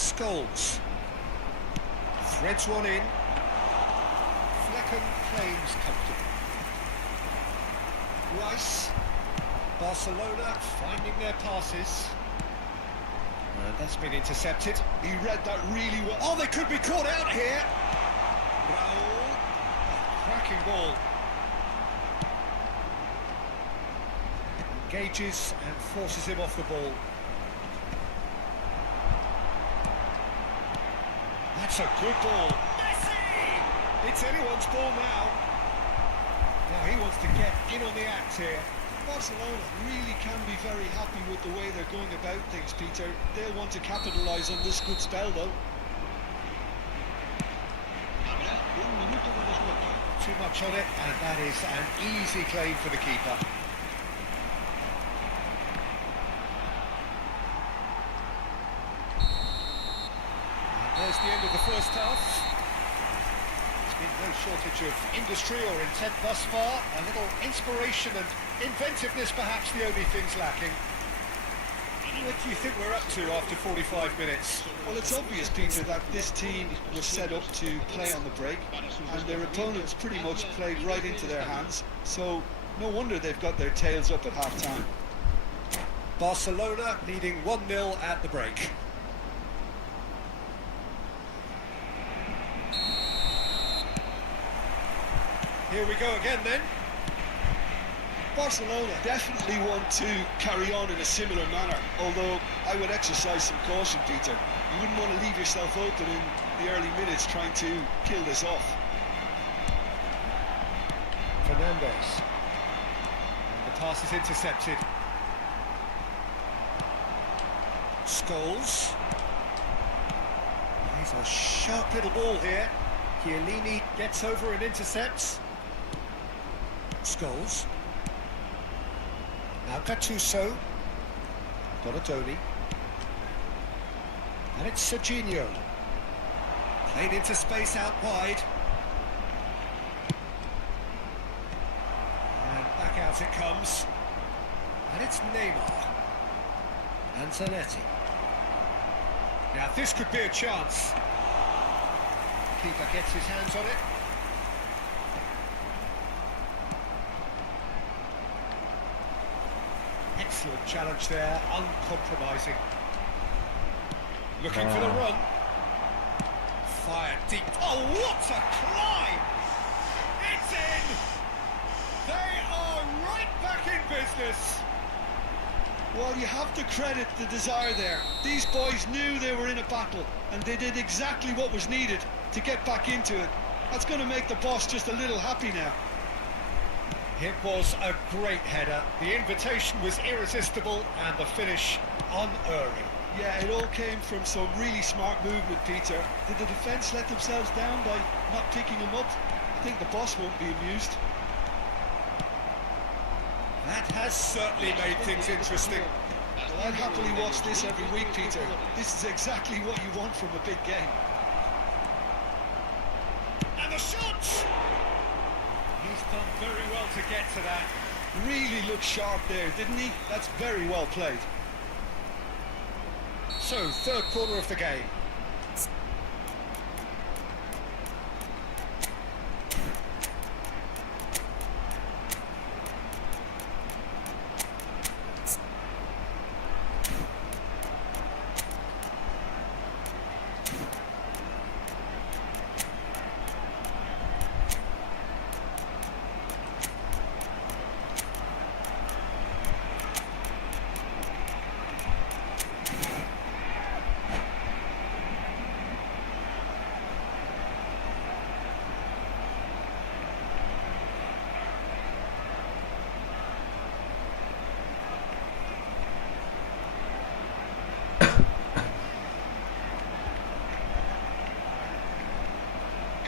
Scholes. Threads one in. Flecken claims comfortable. Rice. Barcelona finding their passes. That's been intercepted. He read that really well. Oh, they could be caught out here. Raul. Cracking ball. Engages and forces him off the ball. That's a good ball. Messi! It's anyone's ball now. Now he wants to get in on the act here. Barcelona really can be very happy with the way they're going about things, Peter. They'll want to capitalise on this good spell, though. Habrá un minuto de descuento. Too much on it, and that is an easy claim for the keeper. And there's the end of the first half. There's been no shortage of industry or intent thus far. A little inspiration and inventiveness, perhaps the only things lacking. What do you think we're up to after 45 minutes? Well, it's obvious, Peter, that this team was set up to play on the break, and their opponents pretty much played right into their hands, so no wonder they've got their tails up at half-time. Barcelona leading 1-0 at the break. Here we go again then. Barcelona definitely want to carry on in a similar manner, although I would exercise some caution, Peter. You wouldn't want to leave yourself open in the early minutes trying to kill this off. Fernandez. And the pass is intercepted. Scholes. He's a sharp little ball here. Chiellini gets over and intercepts. Scholes. Now Gattuso. Donatoni. And it's Serginho. Played into space out wide. And back out it comes. And it's Neymar. And Zanetti. Now this could be a chance. Keeper gets his hands on it. Excellent challenge there, uncompromising. Looking for the run. Fired deep. Oh, what a climb! It's in! They are right back in business. Well, you have to credit the desire there. These boys knew they were in a battle, and they did exactly what was needed to get back into it. That's going to make the boss just a little happy now. It was a great header. The invitation was irresistible and the finish unerring. Yeah, it all came from some really smart movement, Peter. Did the defence let themselves down by not picking him up? I think the boss won't be amused. That has certainly made things interesting. Well, I'd happily watch this every week, Peter. This is exactly what you want from a big game. And the shot! He's done very well to get to that. Really looked sharp there, didn't he? That's very well played. So, third quarter of the game.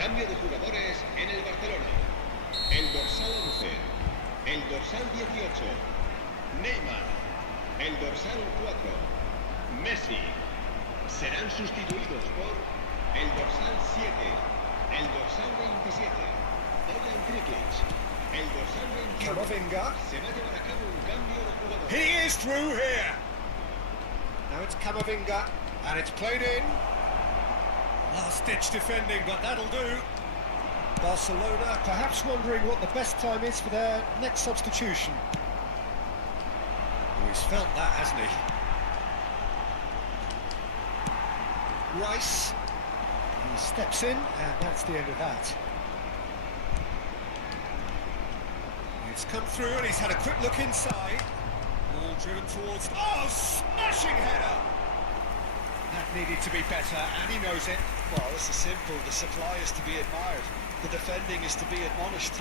Cambio de jugadores en el Barcelona. El dorsal 11, el dorsal 18, Neymar, el dorsal 4, Messi. Serán sustituidos por el dorsal 7, el dorsal 27, Bojan Krikic, el dorsal 21. Camavinga. Se va a llevar a cabo un cambio de jugadores. He is through here. Now it's Camavinga. And it's played in. Last-ditch defending, but that'll do. Barcelona perhaps wondering what the best time is for their next substitution. Oh, he's felt that, hasn't he? Rice. He steps in, and that's the end of that. It's come through, and he's had a quick look inside. Ball driven towards... Oh, smashing header! That needed to be better, and he knows it. Well, this is simple. The supply is to be admired. The defending is to be admonished.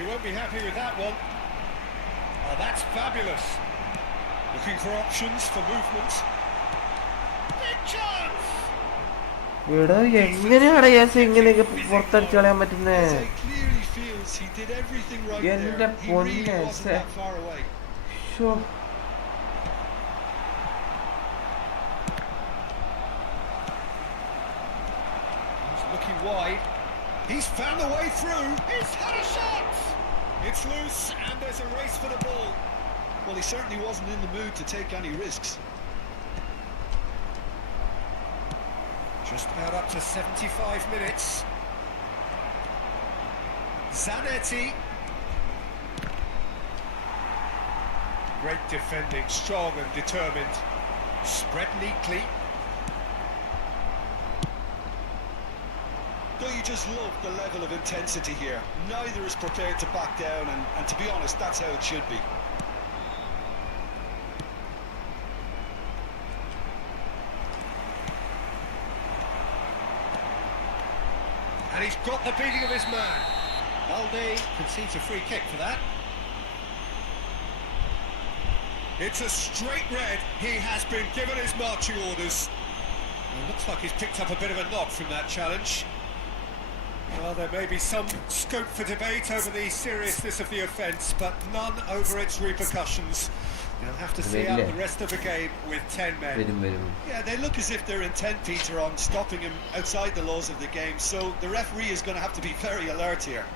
You won't be happy with that one. Oh, that's fabulous. Looking for options for movement. Big chance! എടാ എങ്ങനെയാണ് ഇങ്ങനെയൊക്കെ പുറത്തടിച്ചു കളയാൻ പറ്റുന്നേ? He did everything right എന്റെ there. He really പൊന്നേ. wasn't that far away. ശോ. He's looking wide. He's found a way through. He's had a shot. It's loose, and there's a race for the ball. Well, he certainly wasn't in the mood to take any risks. Just about up to 75 minutes. Zanetti. Great defending, strong and determined. Spread neatly. Don't you just love the level of intensity here? Neither is prepared to back down, and to be honest, that's how it should be. And he's got the beating of his man. Balde concedes a free kick for that. It's a straight red. He has been given his marching orders. It looks like he's picked up a bit of a knock from that challenge. Well, there may be some scope for debate over the seriousness of the offence, but none over its repercussions. They'll have to see out the rest of the game with 10 men. Yeah, they look as if they're intent, Peter, on stopping him outside the laws of the game, so the referee is going to have to be very alert here.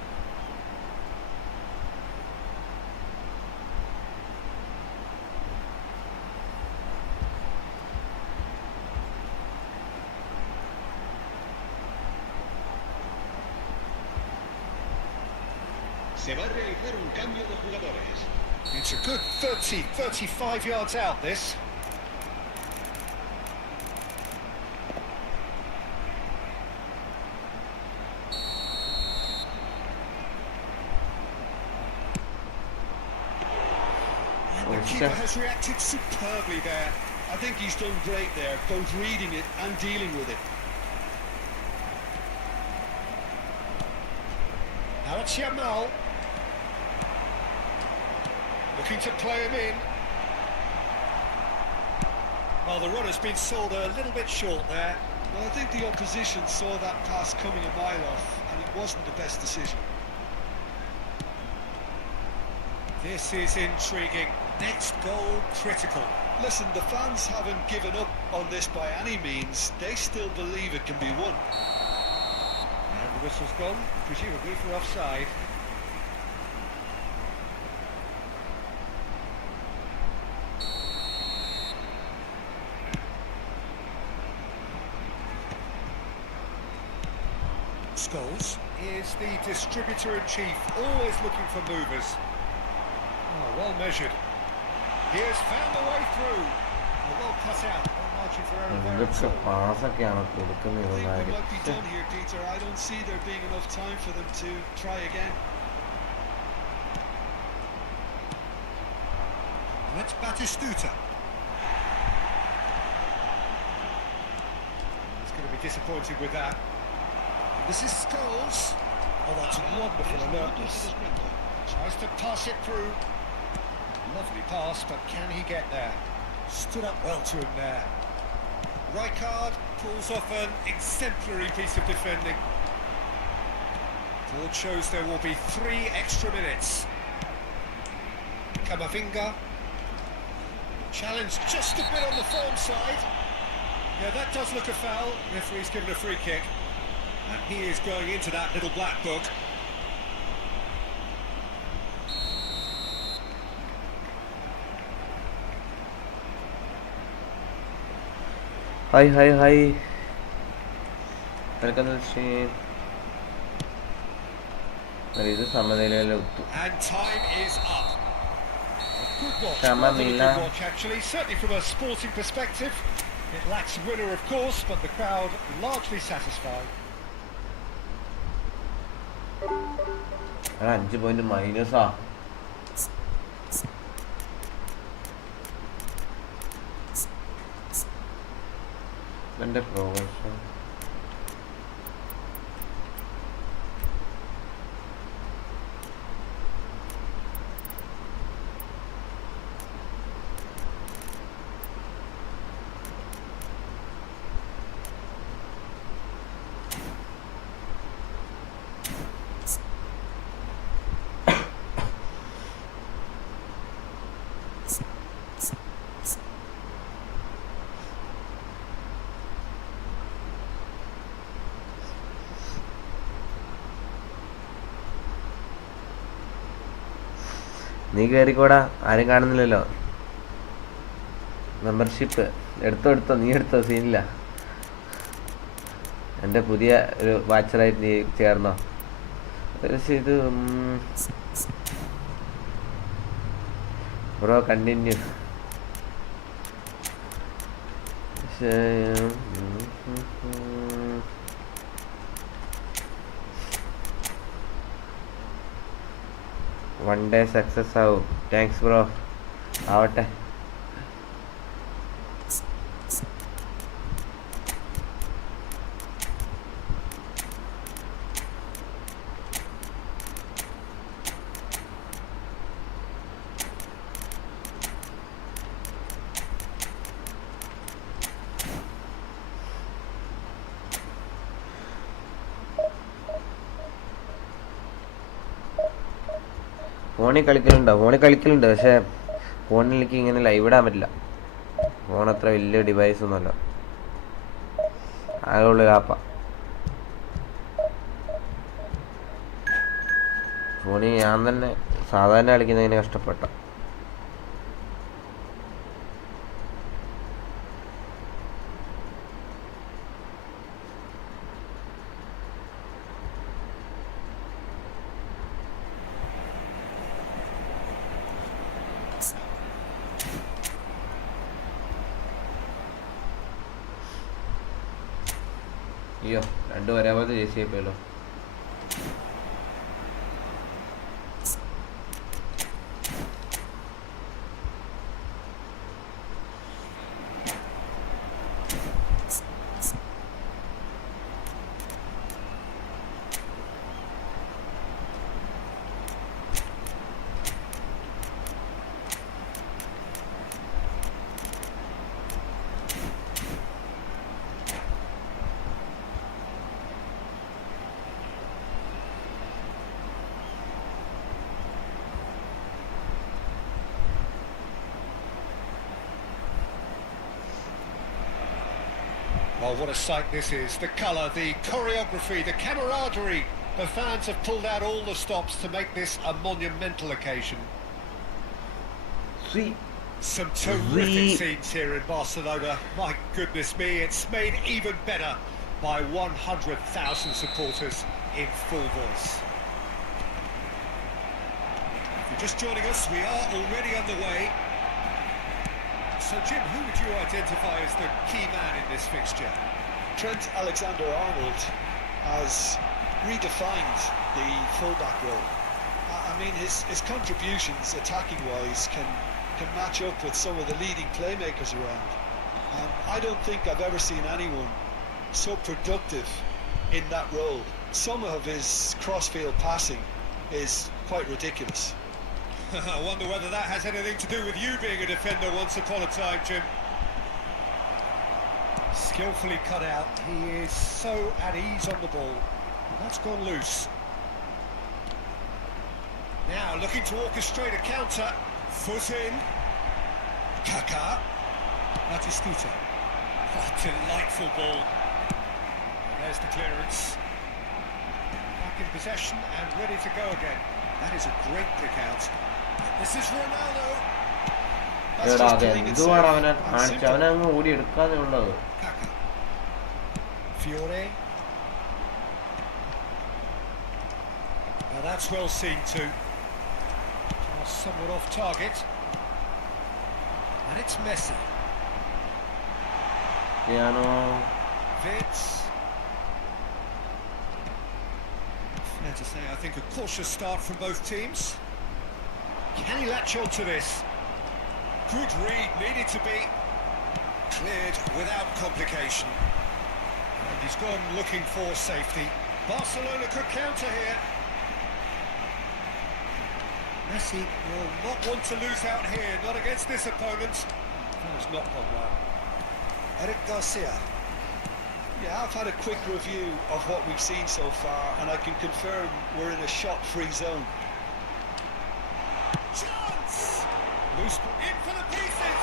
Se va a realizar un cambio de jugadores. It's a good 35 yards out, this. And the keeper has reacted superbly there. I think he's done great there, both reading it and dealing with it. Now it's Yamal. Looking to play him in. Well, the run has been sold a little bit short there. Well, I think the opposition saw that pass coming a mile off, and it wasn't the best decision. This is intriguing. Next goal critical. Listen, the fans haven't given up on this by any means. They still believe it can be won. And the whistle's gone, presumably for offside. Scholes is the distributor-in-chief, always looking for movers. Oh, well measured. He has found a way through. A well cut out, no margin for error there at all. പാസൊക്കെയാണ് I think കൊടുക്കുന്നത്. we might be done here, Peter. I don't see there being enough time for them to try again. That's Batistuta. He's going to be disappointed with that. This is Scholes. Oh, that's wonderful alertness. Tries to pass it through. Lovely pass, but can he get there? Stood up well to him there. Rijkaard pulls off an exemplary piece of defending. Board shows there will be 3 extra minutes. Camavinga. Challenge just a bit on the firm side. Yeah, that does look a foul. Referee's given a free kick. And he is going into that little black book. Hi. Welcome to the stream. And time is up. A good watch, rather than a good watch actually, certainly from a sporting perspective. It lacks a winner of course, but the crowd largely satisfied. 5 point മൈനസാ. എൻ്റെ progression നീ കയറിക്കോടാ, ആരും കാണുന്നില്ലല്ലോ. Membership എടുത്തോ, നീ എടുത്തോ, സീനില്ല. എൻ്റെ പുതിയ ഒരു വാച്ചറായിട്ട് നീ ചേർന്നോ? ഇത് bro continue. One day success ആവും. താങ്ക്സ് ബ്രോ, ആവട്ടെ. ഫോണിൽ കളിക്കലുണ്ട്, പക്ഷേ ഫോണിലേക്ക് ഇങ്ങനെ ലൈവ് ഇടാൻ പറ്റില്ല. ഫോൺ അത്ര വലിയ ഡിവൈസ് ഒന്നുമല്ല, ആകെയുള്ള ആപ്പാ. ഫോണിൽ ഞാൻ തന്നെ സാധാരണ കളിക്കുന്നതിന് കഷ്ടപ്പെട്ട. അയ്യോ, 2 വരാമത് ജേസി ആയിപ്പോയല്ലോ. Well, what a sight this is. The colour, the choreography, the camaraderie. The fans have pulled out all the stops to make this a monumental occasion. Some terrific scenes here in Barcelona. My goodness me, it's made even better by 100,000 supporters in full voice. If you're just joining us, we are already underway. So Jim, who would you identify as the key man in this fixture? Trent Alexander-Arnold has redefined the fullback role. I mean, his contributions attacking-wise can match up with some of the leading playmakers around. I don't think I've ever seen anyone so productive in that role. Some of his cross-field passing is quite ridiculous. I wonder whether that has anything to do with you being a defender once upon a time, Jim. Skillfully cut out. He is so at ease on the ball. That's gone loose. Now looking to orchestrate a counter. Foot in. Kaka. Batistuta. Oh, delightful ball. And there's the clearance. Back in possession and ready to go again. That is a great pick out. This is Ronaldo. എന്തുവാണ് അവനെ കാണിച്ച, അവനങ്ങ് ഓടി എടുക്കാതെ ഉള്ളത്. Kaka. Fiore. Now that's well seen too. Somewhat off target. And it's Messi. Piano. Vitz. Fair to say, I think a cautious start from both teams. Can he latch on to this? Good read, needed to be cleared without complication. And he's gone looking for safety. Barcelona could counter here. Messi will not want to lose out here, not against this opponent. That has not gone well. Eric Garcia. Yeah, I've had a quick review of what we've seen so far, and I can confirm we're in a shot-free zone. Chance! Loose in for the pieces!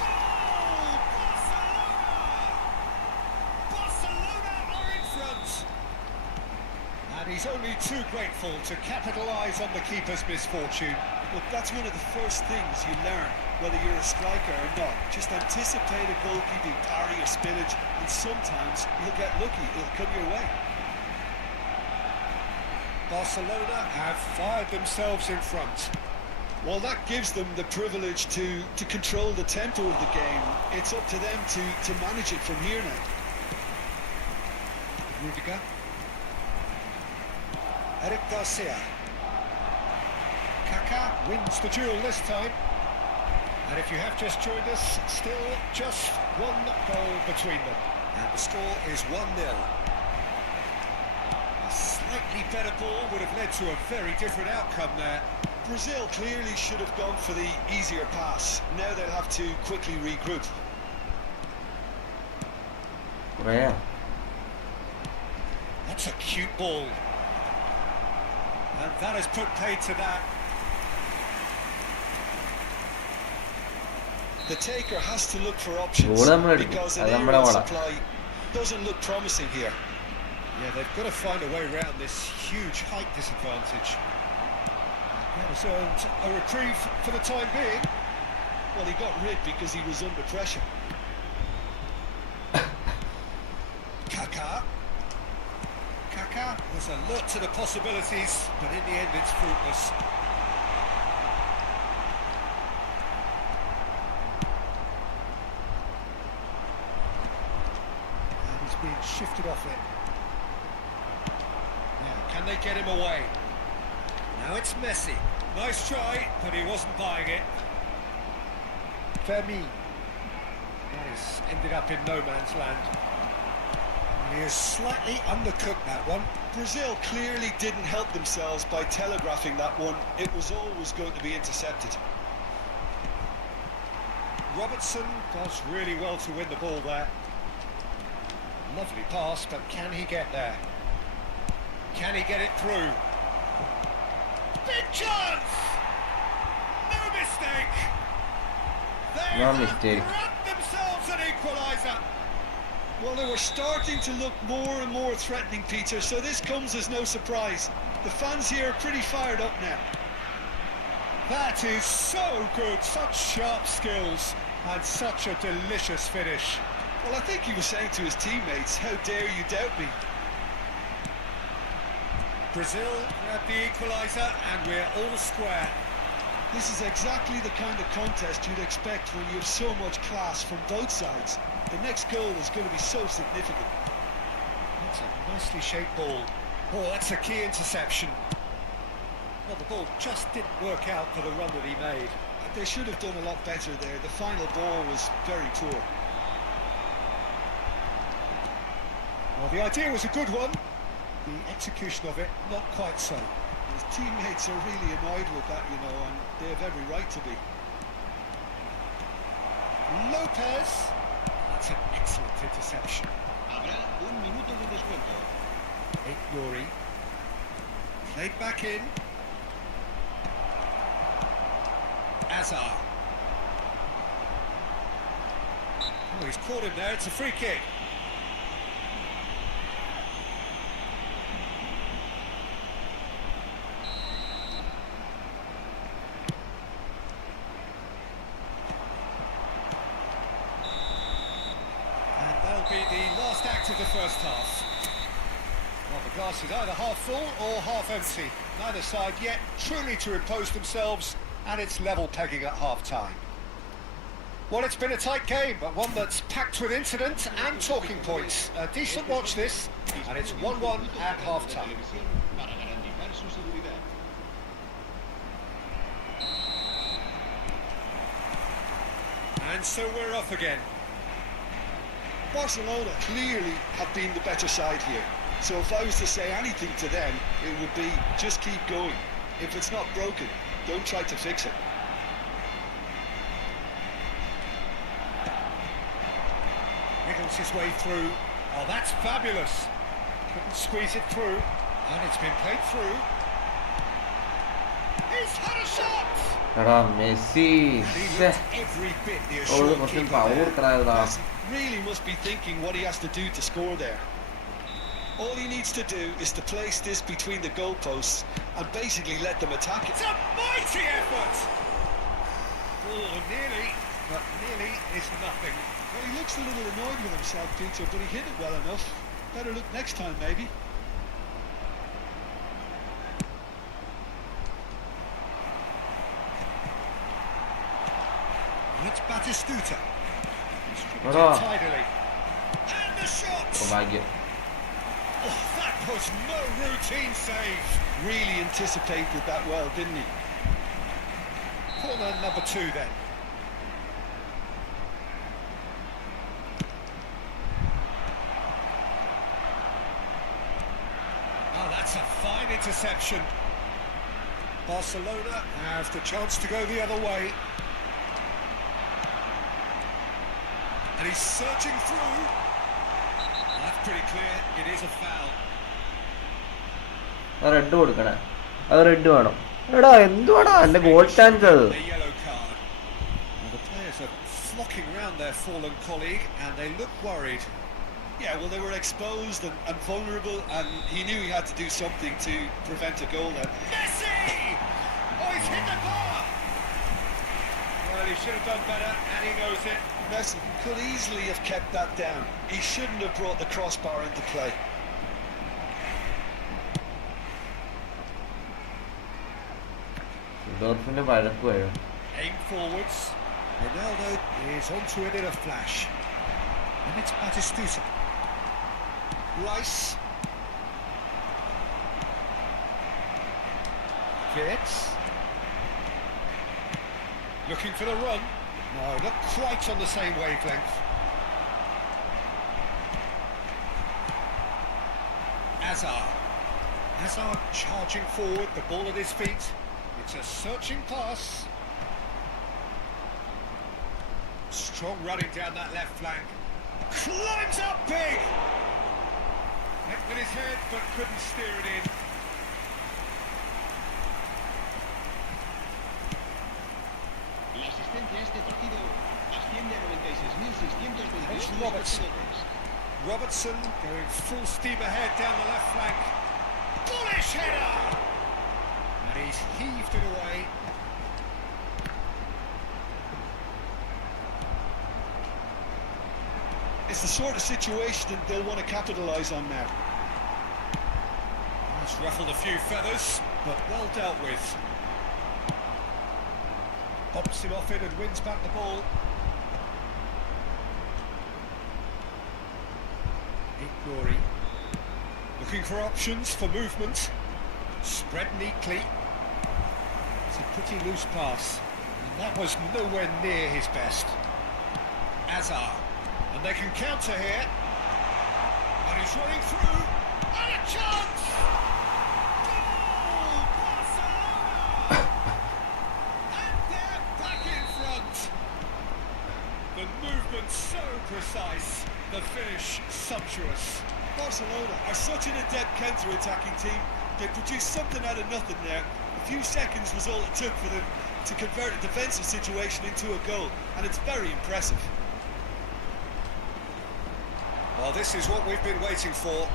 Goal! Barcelona! Barcelona are in front! And he's only too grateful to capitalise on the keeper's misfortune. Look, that's one of the first things you learn, whether you're a striker or not. Just anticipate a goalkeeping parry or spillage, and sometimes you'll get lucky, it'll come your way. Barcelona have fired themselves in front. Well, that gives them the privilege to control the tempo of the game. It's up to them to manage it from here now. Rudiger. Eric Garcia. Kaka wins the duel this time. And if you have just joined us, still just one goal between them. And the score is 1-0. A slightly better ball would have led to a very different outcome there. Brazil clearly should have gone for the easier pass. Now they'll have to quickly regroup. Correa. That's a cute ball. And that has put paid to that. The taker has to look for options because an aerial supply doesn't look promising here. Yeah, they've got to find a way around this huge height disadvantage. That has earned a reprieve for the time being. Well, he got rid because he was under pressure. Kaka. Kaka was alert to the possibilities, but in the end it's fruitless. And he's being shifted off it. Now, can they get him away? Now it's Messi. Nice try, but he wasn't buying it. Fermin. That has ended up in no man's land. He is slightly undercooked that one. Brazil clearly didn't help themselves by telegraphing that one. It was always going to be intercepted. Robertson does really well to win the ball there. Lovely pass, but can he get there? Can he get it through? Big chance! No mistake! They No have mistake. grabbed themselves an equaliser. Well, they were starting to look more and more threatening, Peter, so this comes as no surprise. The fans here are pretty fired up now. That is so good, such sharp skills, and such a delicious finish. Well, I think he was saying to his teammates, how dare you doubt me? Brazil grabbed the equaliser, and we're all square. This is exactly the kind of contest you'd expect when you have so much class from both sides. The next goal is going to be so significant. That's a nicely shaped ball. Oh, that's a key interception. Well, the ball just didn't work out for the run that he made. They should have done a lot better there. The final ball was very poor. Well, the idea was a good one. The execution of it, not quite so. His teammates are really annoyed with that, you know, and they have every right to be. Lopez. That's an excellent interception. Habrá un minuto de descuento. Yuri. Played back in. Azar. Oh, he's caught him there. It's a free kick. be the last act of the first half. Well, the glass is either half full or half empty. Neither side yet truly to impose themselves, and it's level pegging at half-time. Well, it's been a tight game, but one that's packed with incident and talking points. A decent watch this, and it's 1-1 at half-time. And so we're off again. Barcelona clearly have been the better side here. So if I was to say anything to them, it would be just keep going. If it's not broken, don't try to fix it. Wiggles his way through. Oh, that's fabulous. Couldn't squeeze it through. And it's been played through. He's had a shot! എടാ Messi Every bit the ഒരു assured കുറച്ച് keeper power there. കിടന്നതാ. Messi really must be thinking what he has to do to score there. All he needs to do is to place this between the goalposts and basically let them attack it. It's a mighty effort! Oh, nearly, but nearly is nothing. Well, he looks a little annoyed with himself, Peter, but he hit it well enough. Better look next time, maybe. It's Batistuta. എടാ Tidily. And the shot! ഭാഗ്യം. Oh, that was no routine save. Really anticipated that well, didn't he? Corner number 2 then. Oh, that's a fine interception. Barcelona have the chance to go the other way. And he's searching through. That's pretty clear. It is a foul. Red കൊടുക്കണേ, അത് red വേണം. എടാ എന്തുവാടാ എന്റെ goal chance അത്. A yellow card. Well, the players are flocking around their fallen colleague and they look worried. Yeah, well, they were exposed and vulnerable, and he knew he had to do something to prevent a goal there. Messi! Oh, he's hit the bar! Well, he should have done better, and he knows it. Messi could easily have kept that down. He shouldn't have brought the crossbar into play. ഡോർഫിന്റെ വഴക്ക് വരും. Aim forwards. Ronaldo is onto it in a flash. And it's Batistuta. Rice. Fitz. Looking for the run. No, not quite on the same wavelength. Hazard charging forward, the ball at his feet. It's a searching pass. Strong running down that left flank. Climbs up big! Hit with his head, but couldn't steer it in. La asistencia a este partido asciende a 96.622 It's Robertson. Robertson going full steam ahead down the left flank. Bullish header! And he's heaved it away. It's the sort of situation that they'll want to capitalise on now. It's ruffled a few feathers, but well dealt with. Bumps him off it and wins back the ball. Ignory. Looking for options for movement. Spread neatly. It's a pretty loose pass. And that was nowhere near his best. Hazard. And they can counter here. And he's running through. And a chance! Goal! Barcelona! And they're back in front. The movement so precise. The finish sumptuous. Barcelona are such an adept counter-attacking team. They produced something out of nothing there. A few seconds was all it took for them to convert a defensive situation into a goal, and it's very impressive. Well, this is what we've been waiting for.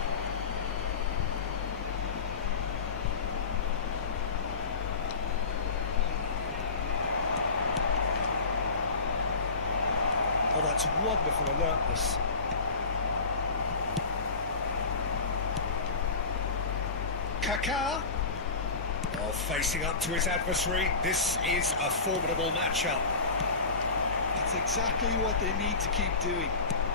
Oh, that's wonderful alertness. Kaká. Oh, facing up to his adversary. This is a formidable matchup. That's exactly what they need to keep doing.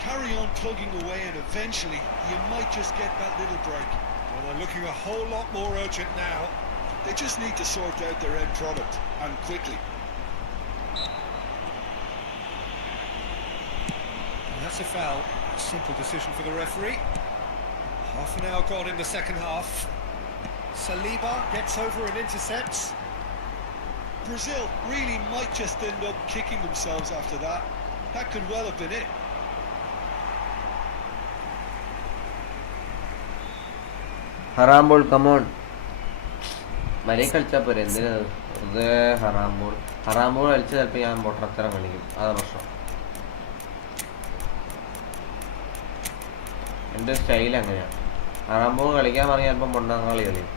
Carry on plugging away and eventually you might just get that little break. Well, they're looking a whole lot more urgent now. They just need to sort out their end product, and quickly. And that's a foul. A simple decision for the referee. Half an hour gone in the second half. Saliba gets over and intercepts. Brazil really might just end up kicking themselves after that. That could well have been it. Haram ball, come on. മര്യാദ കളിച്ചാൽ പോരെ, എന്തിനാ ഇത് ഹറാം ball കളിച്ച് ചിലപ്പോൾ ഞാൻ പൊട്ടത്തരം കളിക്കും, അതാ പ്രശ്നം. എൻ്റെ സ്റ്റൈൽ അങ്ങനെയാണ്. ഹറാം ബോൾ കളിക്കാൻ പറഞ്ഞാൽ ചിലപ്പം പൊണ്ണാങ്കളി കളിക്കും.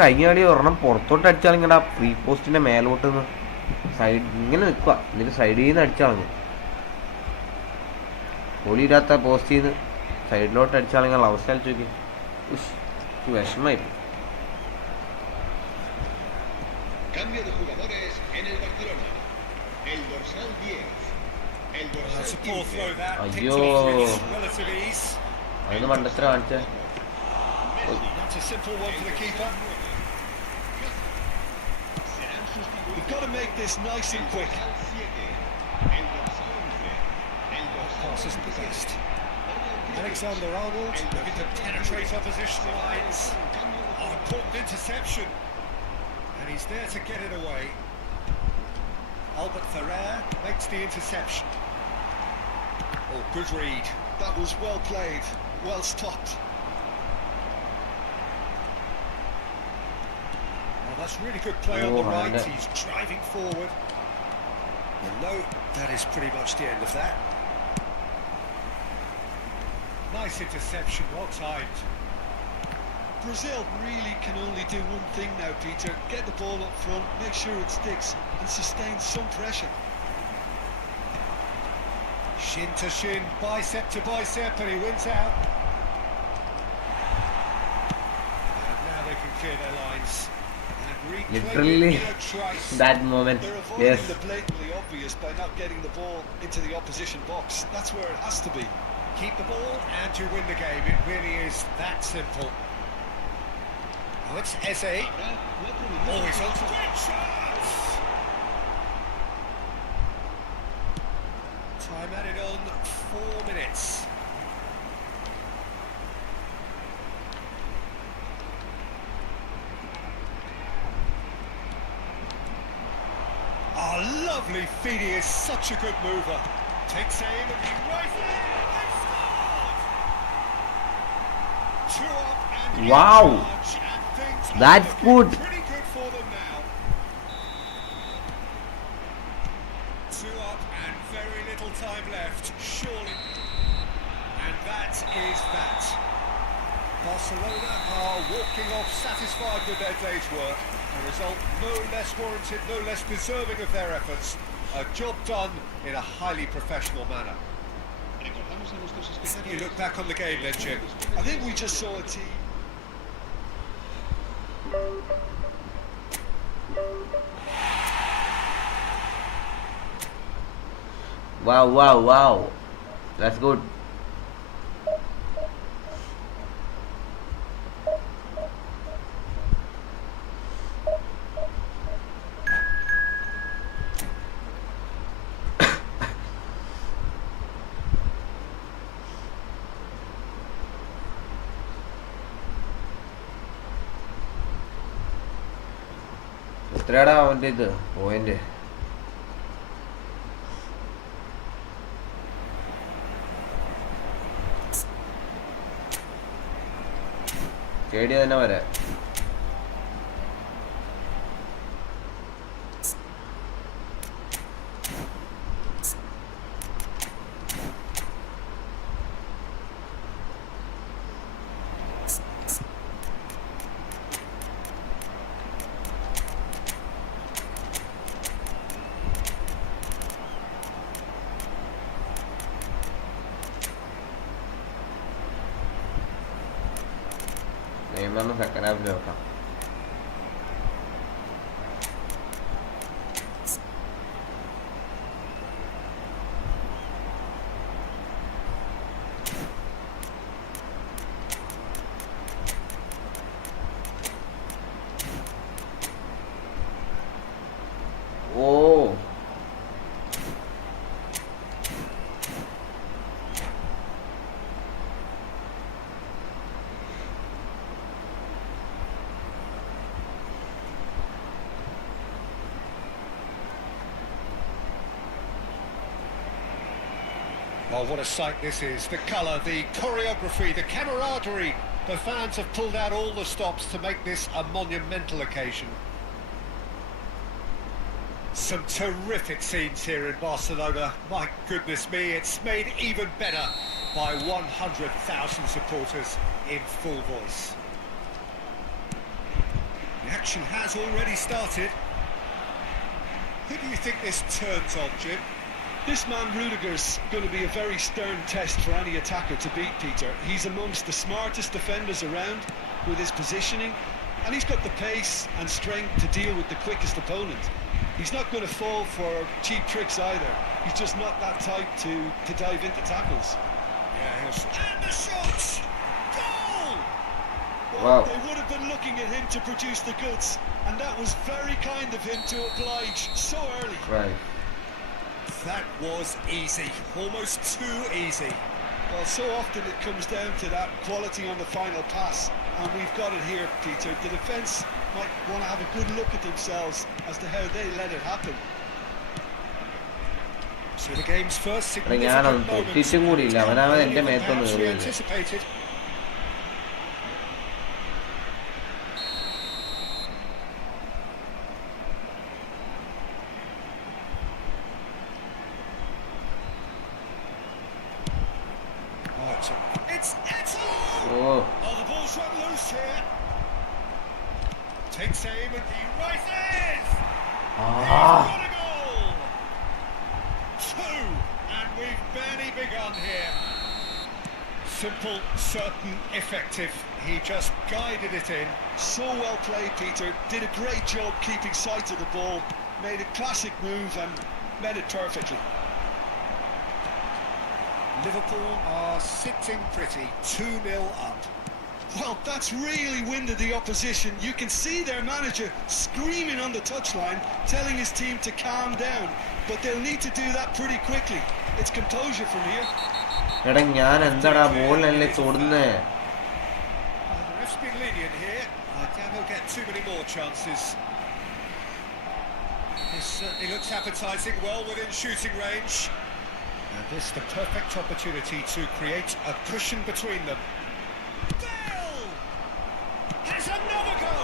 കഴിഞ്ഞ കളി ഒരെണ്ണം പുറത്തോട്ട് അടിച്ചാളിങ്ങടാ, ഫ്രീ പോസ്റ്റിന്റെ മേലോട്ട് നിന്ന് സൈഡ് ഇങ്ങനെ നിൽക്കുക, എന്നിട്ട് സൈഡിൽ നിന്ന് അടിച്ചാളഞ്ഞു. പൊളിയില്ലാത്ത പോസ്റ്റിൽ നിന്ന് സൈഡിലോട്ട് അടിച്ചാളിങ്ങുള്ള അവസ്ഥ അടിച്ചു നോക്കി. വിഷമായി. അയ്യോ, അതൊന്ന് മണ്ടത്തര കാണിച്ചേ. That's a simple one for the keeper. We've got to make this nice and quick. Pass isn't the best. Alexander-Arnold looking to penetrate opposition lines. Oh, important interception. And he's there to get it away. Albert Ferrer makes the interception. Oh, good read. That was well played, well stopped. That's really good play on the right. He's driving forward. And no, that is pretty much the end of that. Nice interception, well timed. Brazil really can only do one thing now, Peter. Get the ball up front, make sure it sticks, and sustain some pressure. Shin to shin, bicep to bicep, and he wins out. And now they can clear their lines. Literally that moment. Yes, the blatantly obvious by not getting the ball into the opposition box. That's where it has to be. Keep the ball and you win the game. It really is that simple. Oh, it's Eze. Oh, he's on great chance. Time added on 4 minutes. Oh, lovely feed. He is such a good mover. Takes aim and he right there. They've scored! 2 up and wow, and things that's good. Pretty good for them now. 2 up and very little time left, surely. And that is that. Barcelona are walking off satisfied with their day's work. A result no less warranted, no less deserving of their efforts. A job done in a highly professional manner. You look back on the game then, Jim. I think we just saw a team. Wow. That's good. എത്രയാടാ അവൻ്റെ ഇത് point? കേടിയ തന്നെ വരെ. എന്നാണ് second ഹാഫിൽ നോക്കാം. ഓ Oh, what a sight this is. The colour, the choreography, the camaraderie. The fans have pulled out all the stops to make this a monumental occasion. Some terrific scenes here in Barcelona. My goodness me, it's made even better by 100,000 supporters in full voice. The action has already started. Who do you think this turns on, Jim? This man Rudiger's going to be a very stern test for any attacker to beat, Peter. He's amongst the smartest defenders around with his positioning, and he's got the pace and strength to deal with the quickest opponent. He's not going to fall for cheap tricks either. He's just not that type to dive into tackles. Yeah, and the shots! Goal! Well, wow. They would have been looking at him to produce the goods, and that was very kind of him to oblige so early. Right. That was easy, almost too easy. Well, so often it comes down to that quality on the final pass, and we've got it here, Peter. The defence might want to have a good look at themselves as to how they let it happen. So the game's first ഞാനൊന്നും significant പൊട്ടിച്ചും കൂടിയില്ല, അവനവൻ എൻ്റെ മേത്തൊന്നും moments we കയറിയില്ല. anticipated. It's Eto! Oh Oh, the ball's run loose here. Takes aim and he rises! He's got a goal! 2, and we've barely begun here. Simple, certain, effective. He just guided it in. So well played, Peter. Did a great job keeping sight of the ball. Made a classic move and met it perfectly. Liverpool are sitting pretty, 2-0 up. Well, that's really winded the opposition. You can see their manager screaming on the touchline, telling his team to calm down. But they'll need to do that pretty quickly. It's composure from here. എടാ ഞാൻ എന്താടാ ബോളിനല്ലേ തൊടുന്നേ? The ref's been lenient here. I doubt he'll get too many more chances. This certainly looks appetising, well within shooting range. And this the perfect opportunity to create a cushion between them. Bale has another go.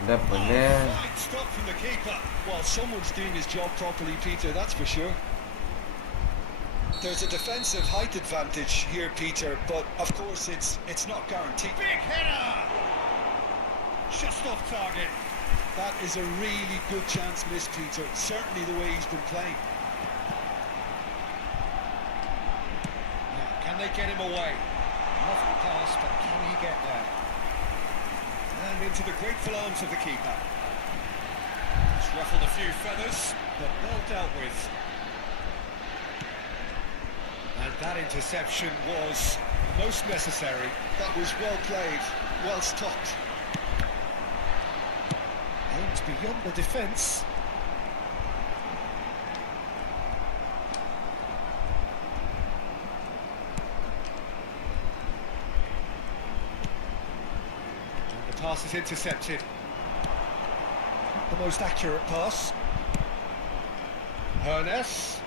എൻ്റെ പൊന്നേ. Fine stop from the keeper. Well, someone's doing his job properly, Peter, that's for sure. There's a defensive height advantage here, Peter, but of course it's not guaranteed. Big header! Just off target. That is a really good chance missed, Peter. Certainly the way he's been playing. Now, can they get him away? Lovely pass, but can he get there? And into the grateful arms of the keeper. It's ruffled a few feathers, but well dealt with. And that interception was most necessary. That was well played, well stopped. Aims beyond the defence. And the pass is intercepted. Not the most accurate pass. Hernes.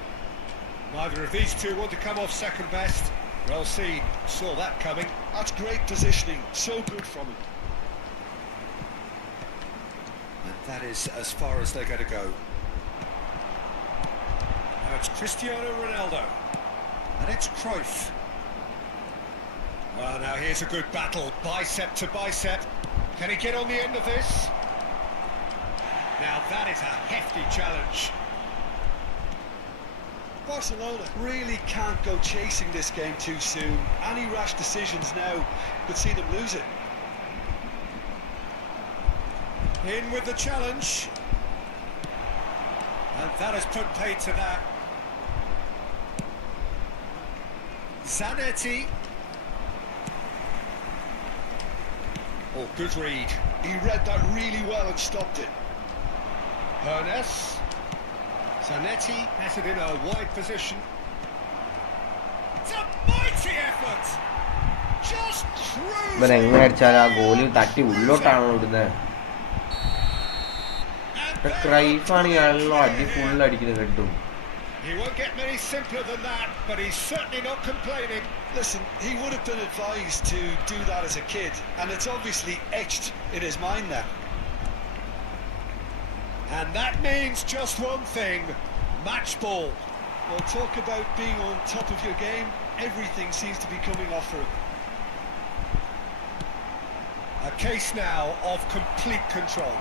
Neither of these two want to come off second best. Well seen, saw that coming. That's great positioning, so good from him. And that is as far as they're going to go. Now it's Cristiano Ronaldo. And it's Cruyff. Well, now here's a good battle, bicep to bicep. Can he get on the end of this? Now that is a hefty challenge. Barcelona really can't go chasing this game too soon. Any rash decisions now could see them lose it. In with the challenge. And that has put paid to that. Zanetti. Oh, good read. He read that really well and stopped it. Hernes. Zanetti has it in a wide position. It's a mighty effort. Just ഇവൻ എങ്ങനെ cruising. അടിച്ചാൽ ആ ഗോലി തട്ടി ഉള്ളോട്ടാണ് ഇടുന്നത്. ക്രൈഫാണ് ഇയാളോ അടി full അടിക്കുന്നത് കേട്ടു. He won't get many simpler than that, but he's certainly not complaining. Listen, he would have been advised to do that as a kid, and it's obviously etched in his mind now. And that means just one thing, match ball. Well, talk about being on top of your game. Everything seems to be coming off for him. A case now of complete control.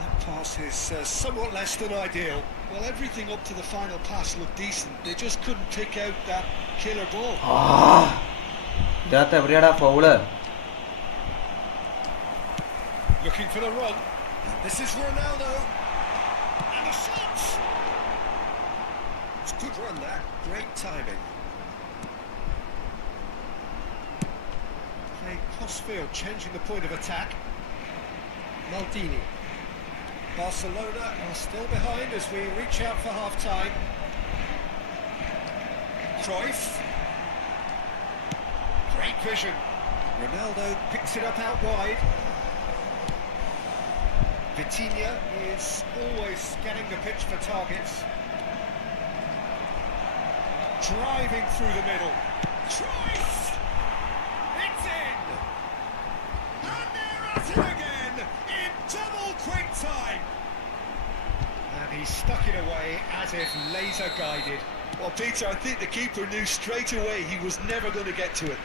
That pass is somewhat less than ideal. Well, everything up to the final pass looked decent. They just couldn't pick out that killer ball. ഇതിനകത്ത് എവിടെയാടാ foul? Looking for the run. This is Ronaldo. And the shots! It's a good run there. Great timing. Playing cross-field, changing the point of attack. Maldini. Barcelona are still behind as we reach out for half-time. Cruyff. Great vision. Ronaldo picks it up out wide. Vitinha is always scanning the pitch for targets. Driving through the middle. Cruyff! It's in! And they're at it again in double quick time! And he stuck it away as if laser guided. Well, Peter, I think the keeper knew straight away he was never going to get to it.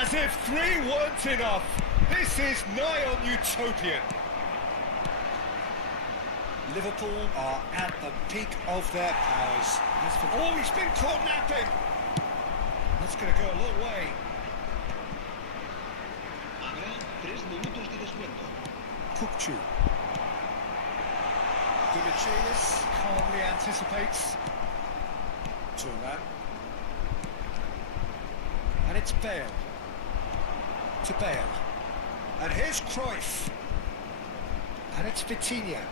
As if 3 weren't enough. This is nigh on utopian. Liverpool are at the peak of their powers. Oh, he's been caught napping. That's going to go a long way. Habrá 3 minutos de descuento. Kukcu. Dimitrilis calmly anticipates. Turan. And it's Bale. To Bale. And here's Cruyff. And it's Vitinha.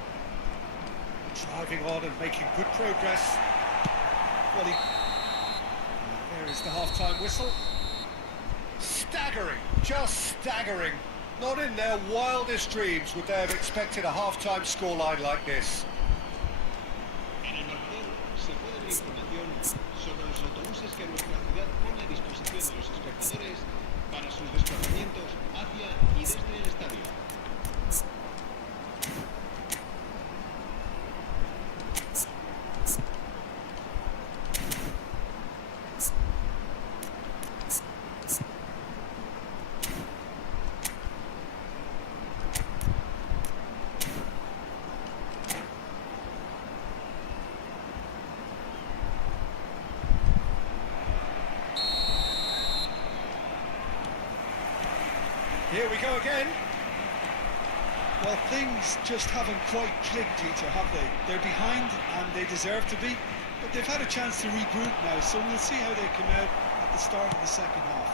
Driving on and making good progress. Well, there is the half-time whistle. Staggering, just staggering. Not in their wildest dreams would they have expected a half-time scoreline like this. En el marcador se puede ver información sobre los autobuses que nuestra ciudad pone a disposición de los espectadores para sus desplazamientos hacia y desde el estadio. Here we go again. Well, things just haven't quite clicked, Peter, have they? They're behind and they deserve to be, but they've had a chance to regroup now, so we'll see how they come out at the start of the second half.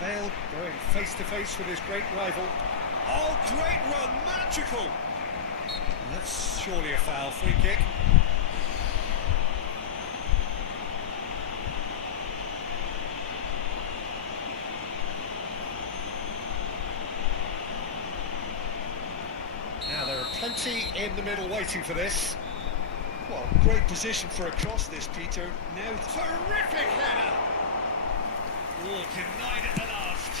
Bale going face-to-face with his great rival. Oh, great run, magical! That's surely a foul, free kick. Now there are plenty in the middle waiting for this. Well, great position for a cross this, Peter. Now, Terrific header! Oh, denied at the last.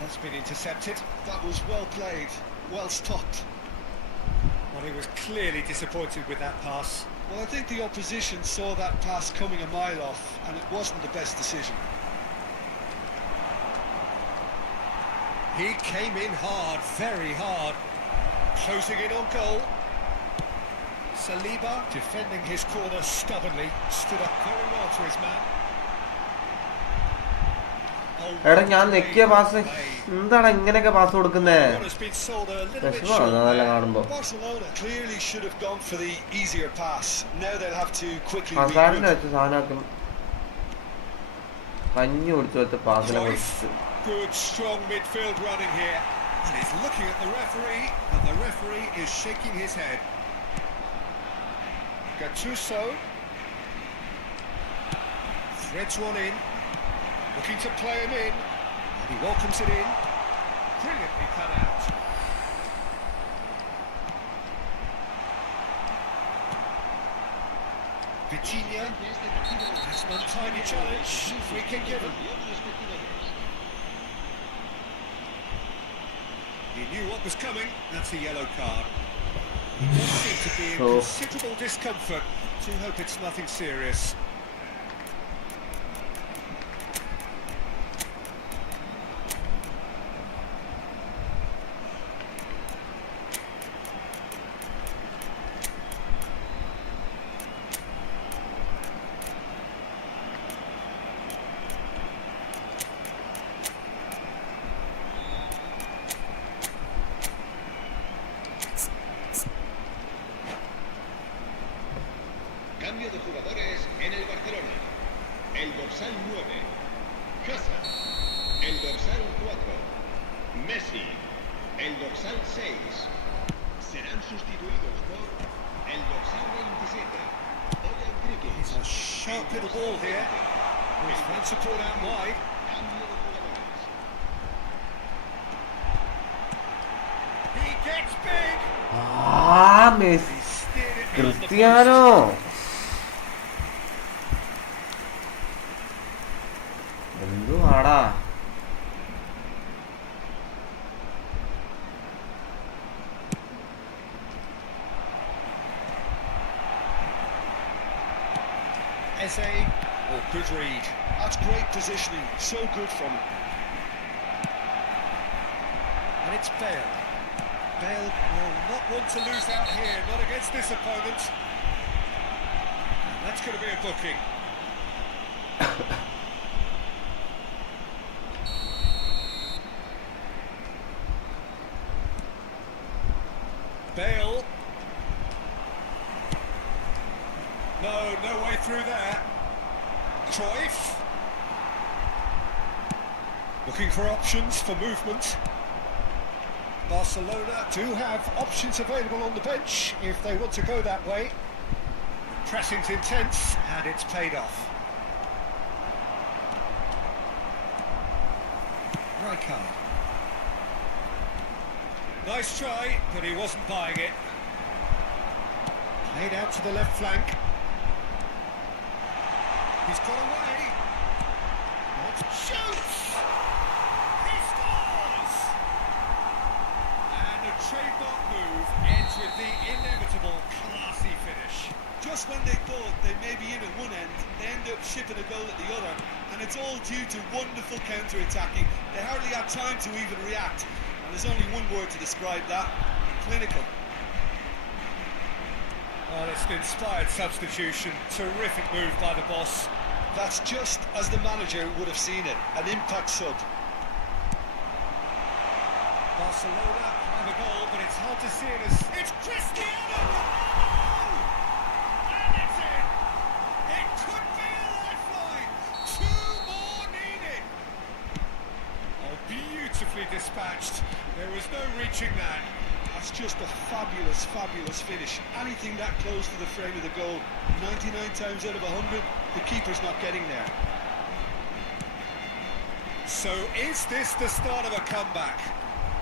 That's been intercepted. that was well played, well stopped. Well, he was clearly disappointed with that pass. Well, I think the opposition saw that pass coming a mile off, and it wasn't the best decision. He came in hard, very hard. Closing in on goal. Saliba defending his corner stubbornly, stood up very well to his man. എടാ ഞാൻ നെക്കിയ pass എന്താണ് ഇങ്ങനെയൊക്കെ pass കൊടുക്കുന്നേ വിഷമമാണ് കാണുമ്പോ. ഹസാഡിനെ വെച്ച് സാധനമാക്കും കഞ്ഞി കുടിച്ചു വെച്ച പാസിനെ കുറിച്ച്. Good strong midfield running here, and he's looking at the referee, and the referee is shaking his head. Gattuso threads one in, looking to play him in, and he welcomes it in. Brilliantly cut out. Vitinha has an untidy challenge. Free kick given. He knew what was coming. That's a yellow card. He does seem to be in considerable discomfort. Do hope it's nothing serious. Cambio de jugadores en el Barcelona. El dorsal 9, Hazard. El dorsal 4, Messi. El dorsal 6. Serán sustituidos por el dorsal 27, Oyan Criqui. He's a sharp little ball here. With fan support out wide. Cambio de jugadores. He gets big. Messi He steered it beyond the Cristiano എന്തുവാടാ. Eze. Oh, good read. That's great positioning, so good from him. And it's Bale. Bale will not want to lose out here, not against this opponent. And that's going to be a booking. Bale. No way through there. Cruyff. Looking for options for movement. Barcelona do have options available on the bench if they want to go that way. Pressing's intense and it's paid off. Rijkaard. Nice try, but he wasn't buying it. Played out to the left flank. He's got away. Shoots! He scores! And a trademark move ends with the inevitable classy finish. Just when they thought they may be in at one end, they end up shipping a goal at the other, and it's all due to wonderful counter-attacking. They hardly had time to even react, and there's only one word to describe that: clinical. Well, it's an inspired substitution. Terrific move by the boss. That's just as the manager would have seen it, an impact sub. Barcelona have a goal, but it's hard to see it as... It's Cristiano Ronaldo! And it's in! It could be a lifeline! 2 more needed! Oh, beautifully dispatched. There was no reaching that. That's just a fabulous, fabulous finish. Anything that close to the frame of the goal, 99 times out of 100, the keeper's not getting there. So is this the start of a comeback?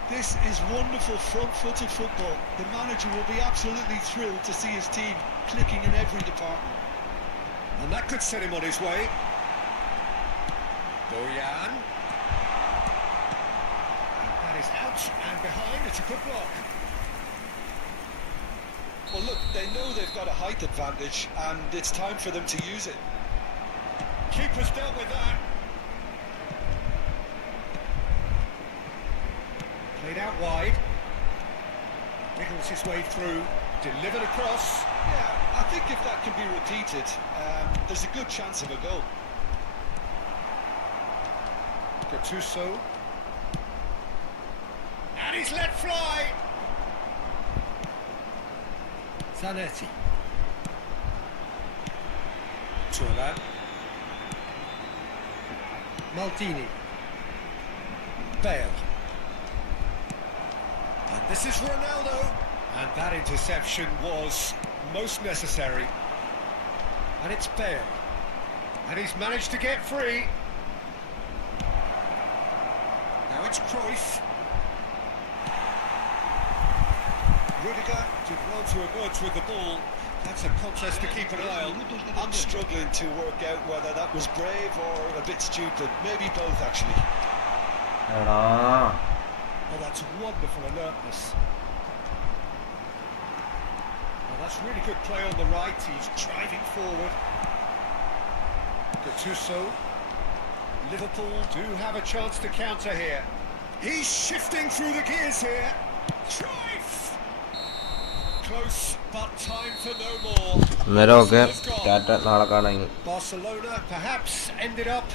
This is wonderful front-footed football. The manager will be absolutely thrilled to see his team clicking in every department. And that could set him on his way. Bojan. That is out and behind. It's a good block. Well, look, they know they've got a height advantage, and it's time for them to use it. Keeper's dealt with that. Played out wide. Wiggles his way through. Delivered across. Yeah, I think if that can be repeated, there's a good chance of a goal. Gattuso. And he's let fly. Zanetti. Turan. Maldini. Bale. And this is Ronaldo. And that interception was most necessary. And it's Bale. And he's managed to get free. Now it's Cruyff. Rudiger did well to emerge with the ball. That's a contest to keep an eye on. I'm struggling to work out whether that was brave or a bit stupid. Maybe both, actually. എടാ Oh, that's wonderful alertness. Well, that's really good play on the right. He's driving forward. Gattuso. Liverpool do have a chance to counter here. He's shifting through the gears here. Cruyff! Close, but time for no more. അന്നേരം ഒക്കെ ടാറ്റ നാളെ കാണാം. Barcelona perhaps ended up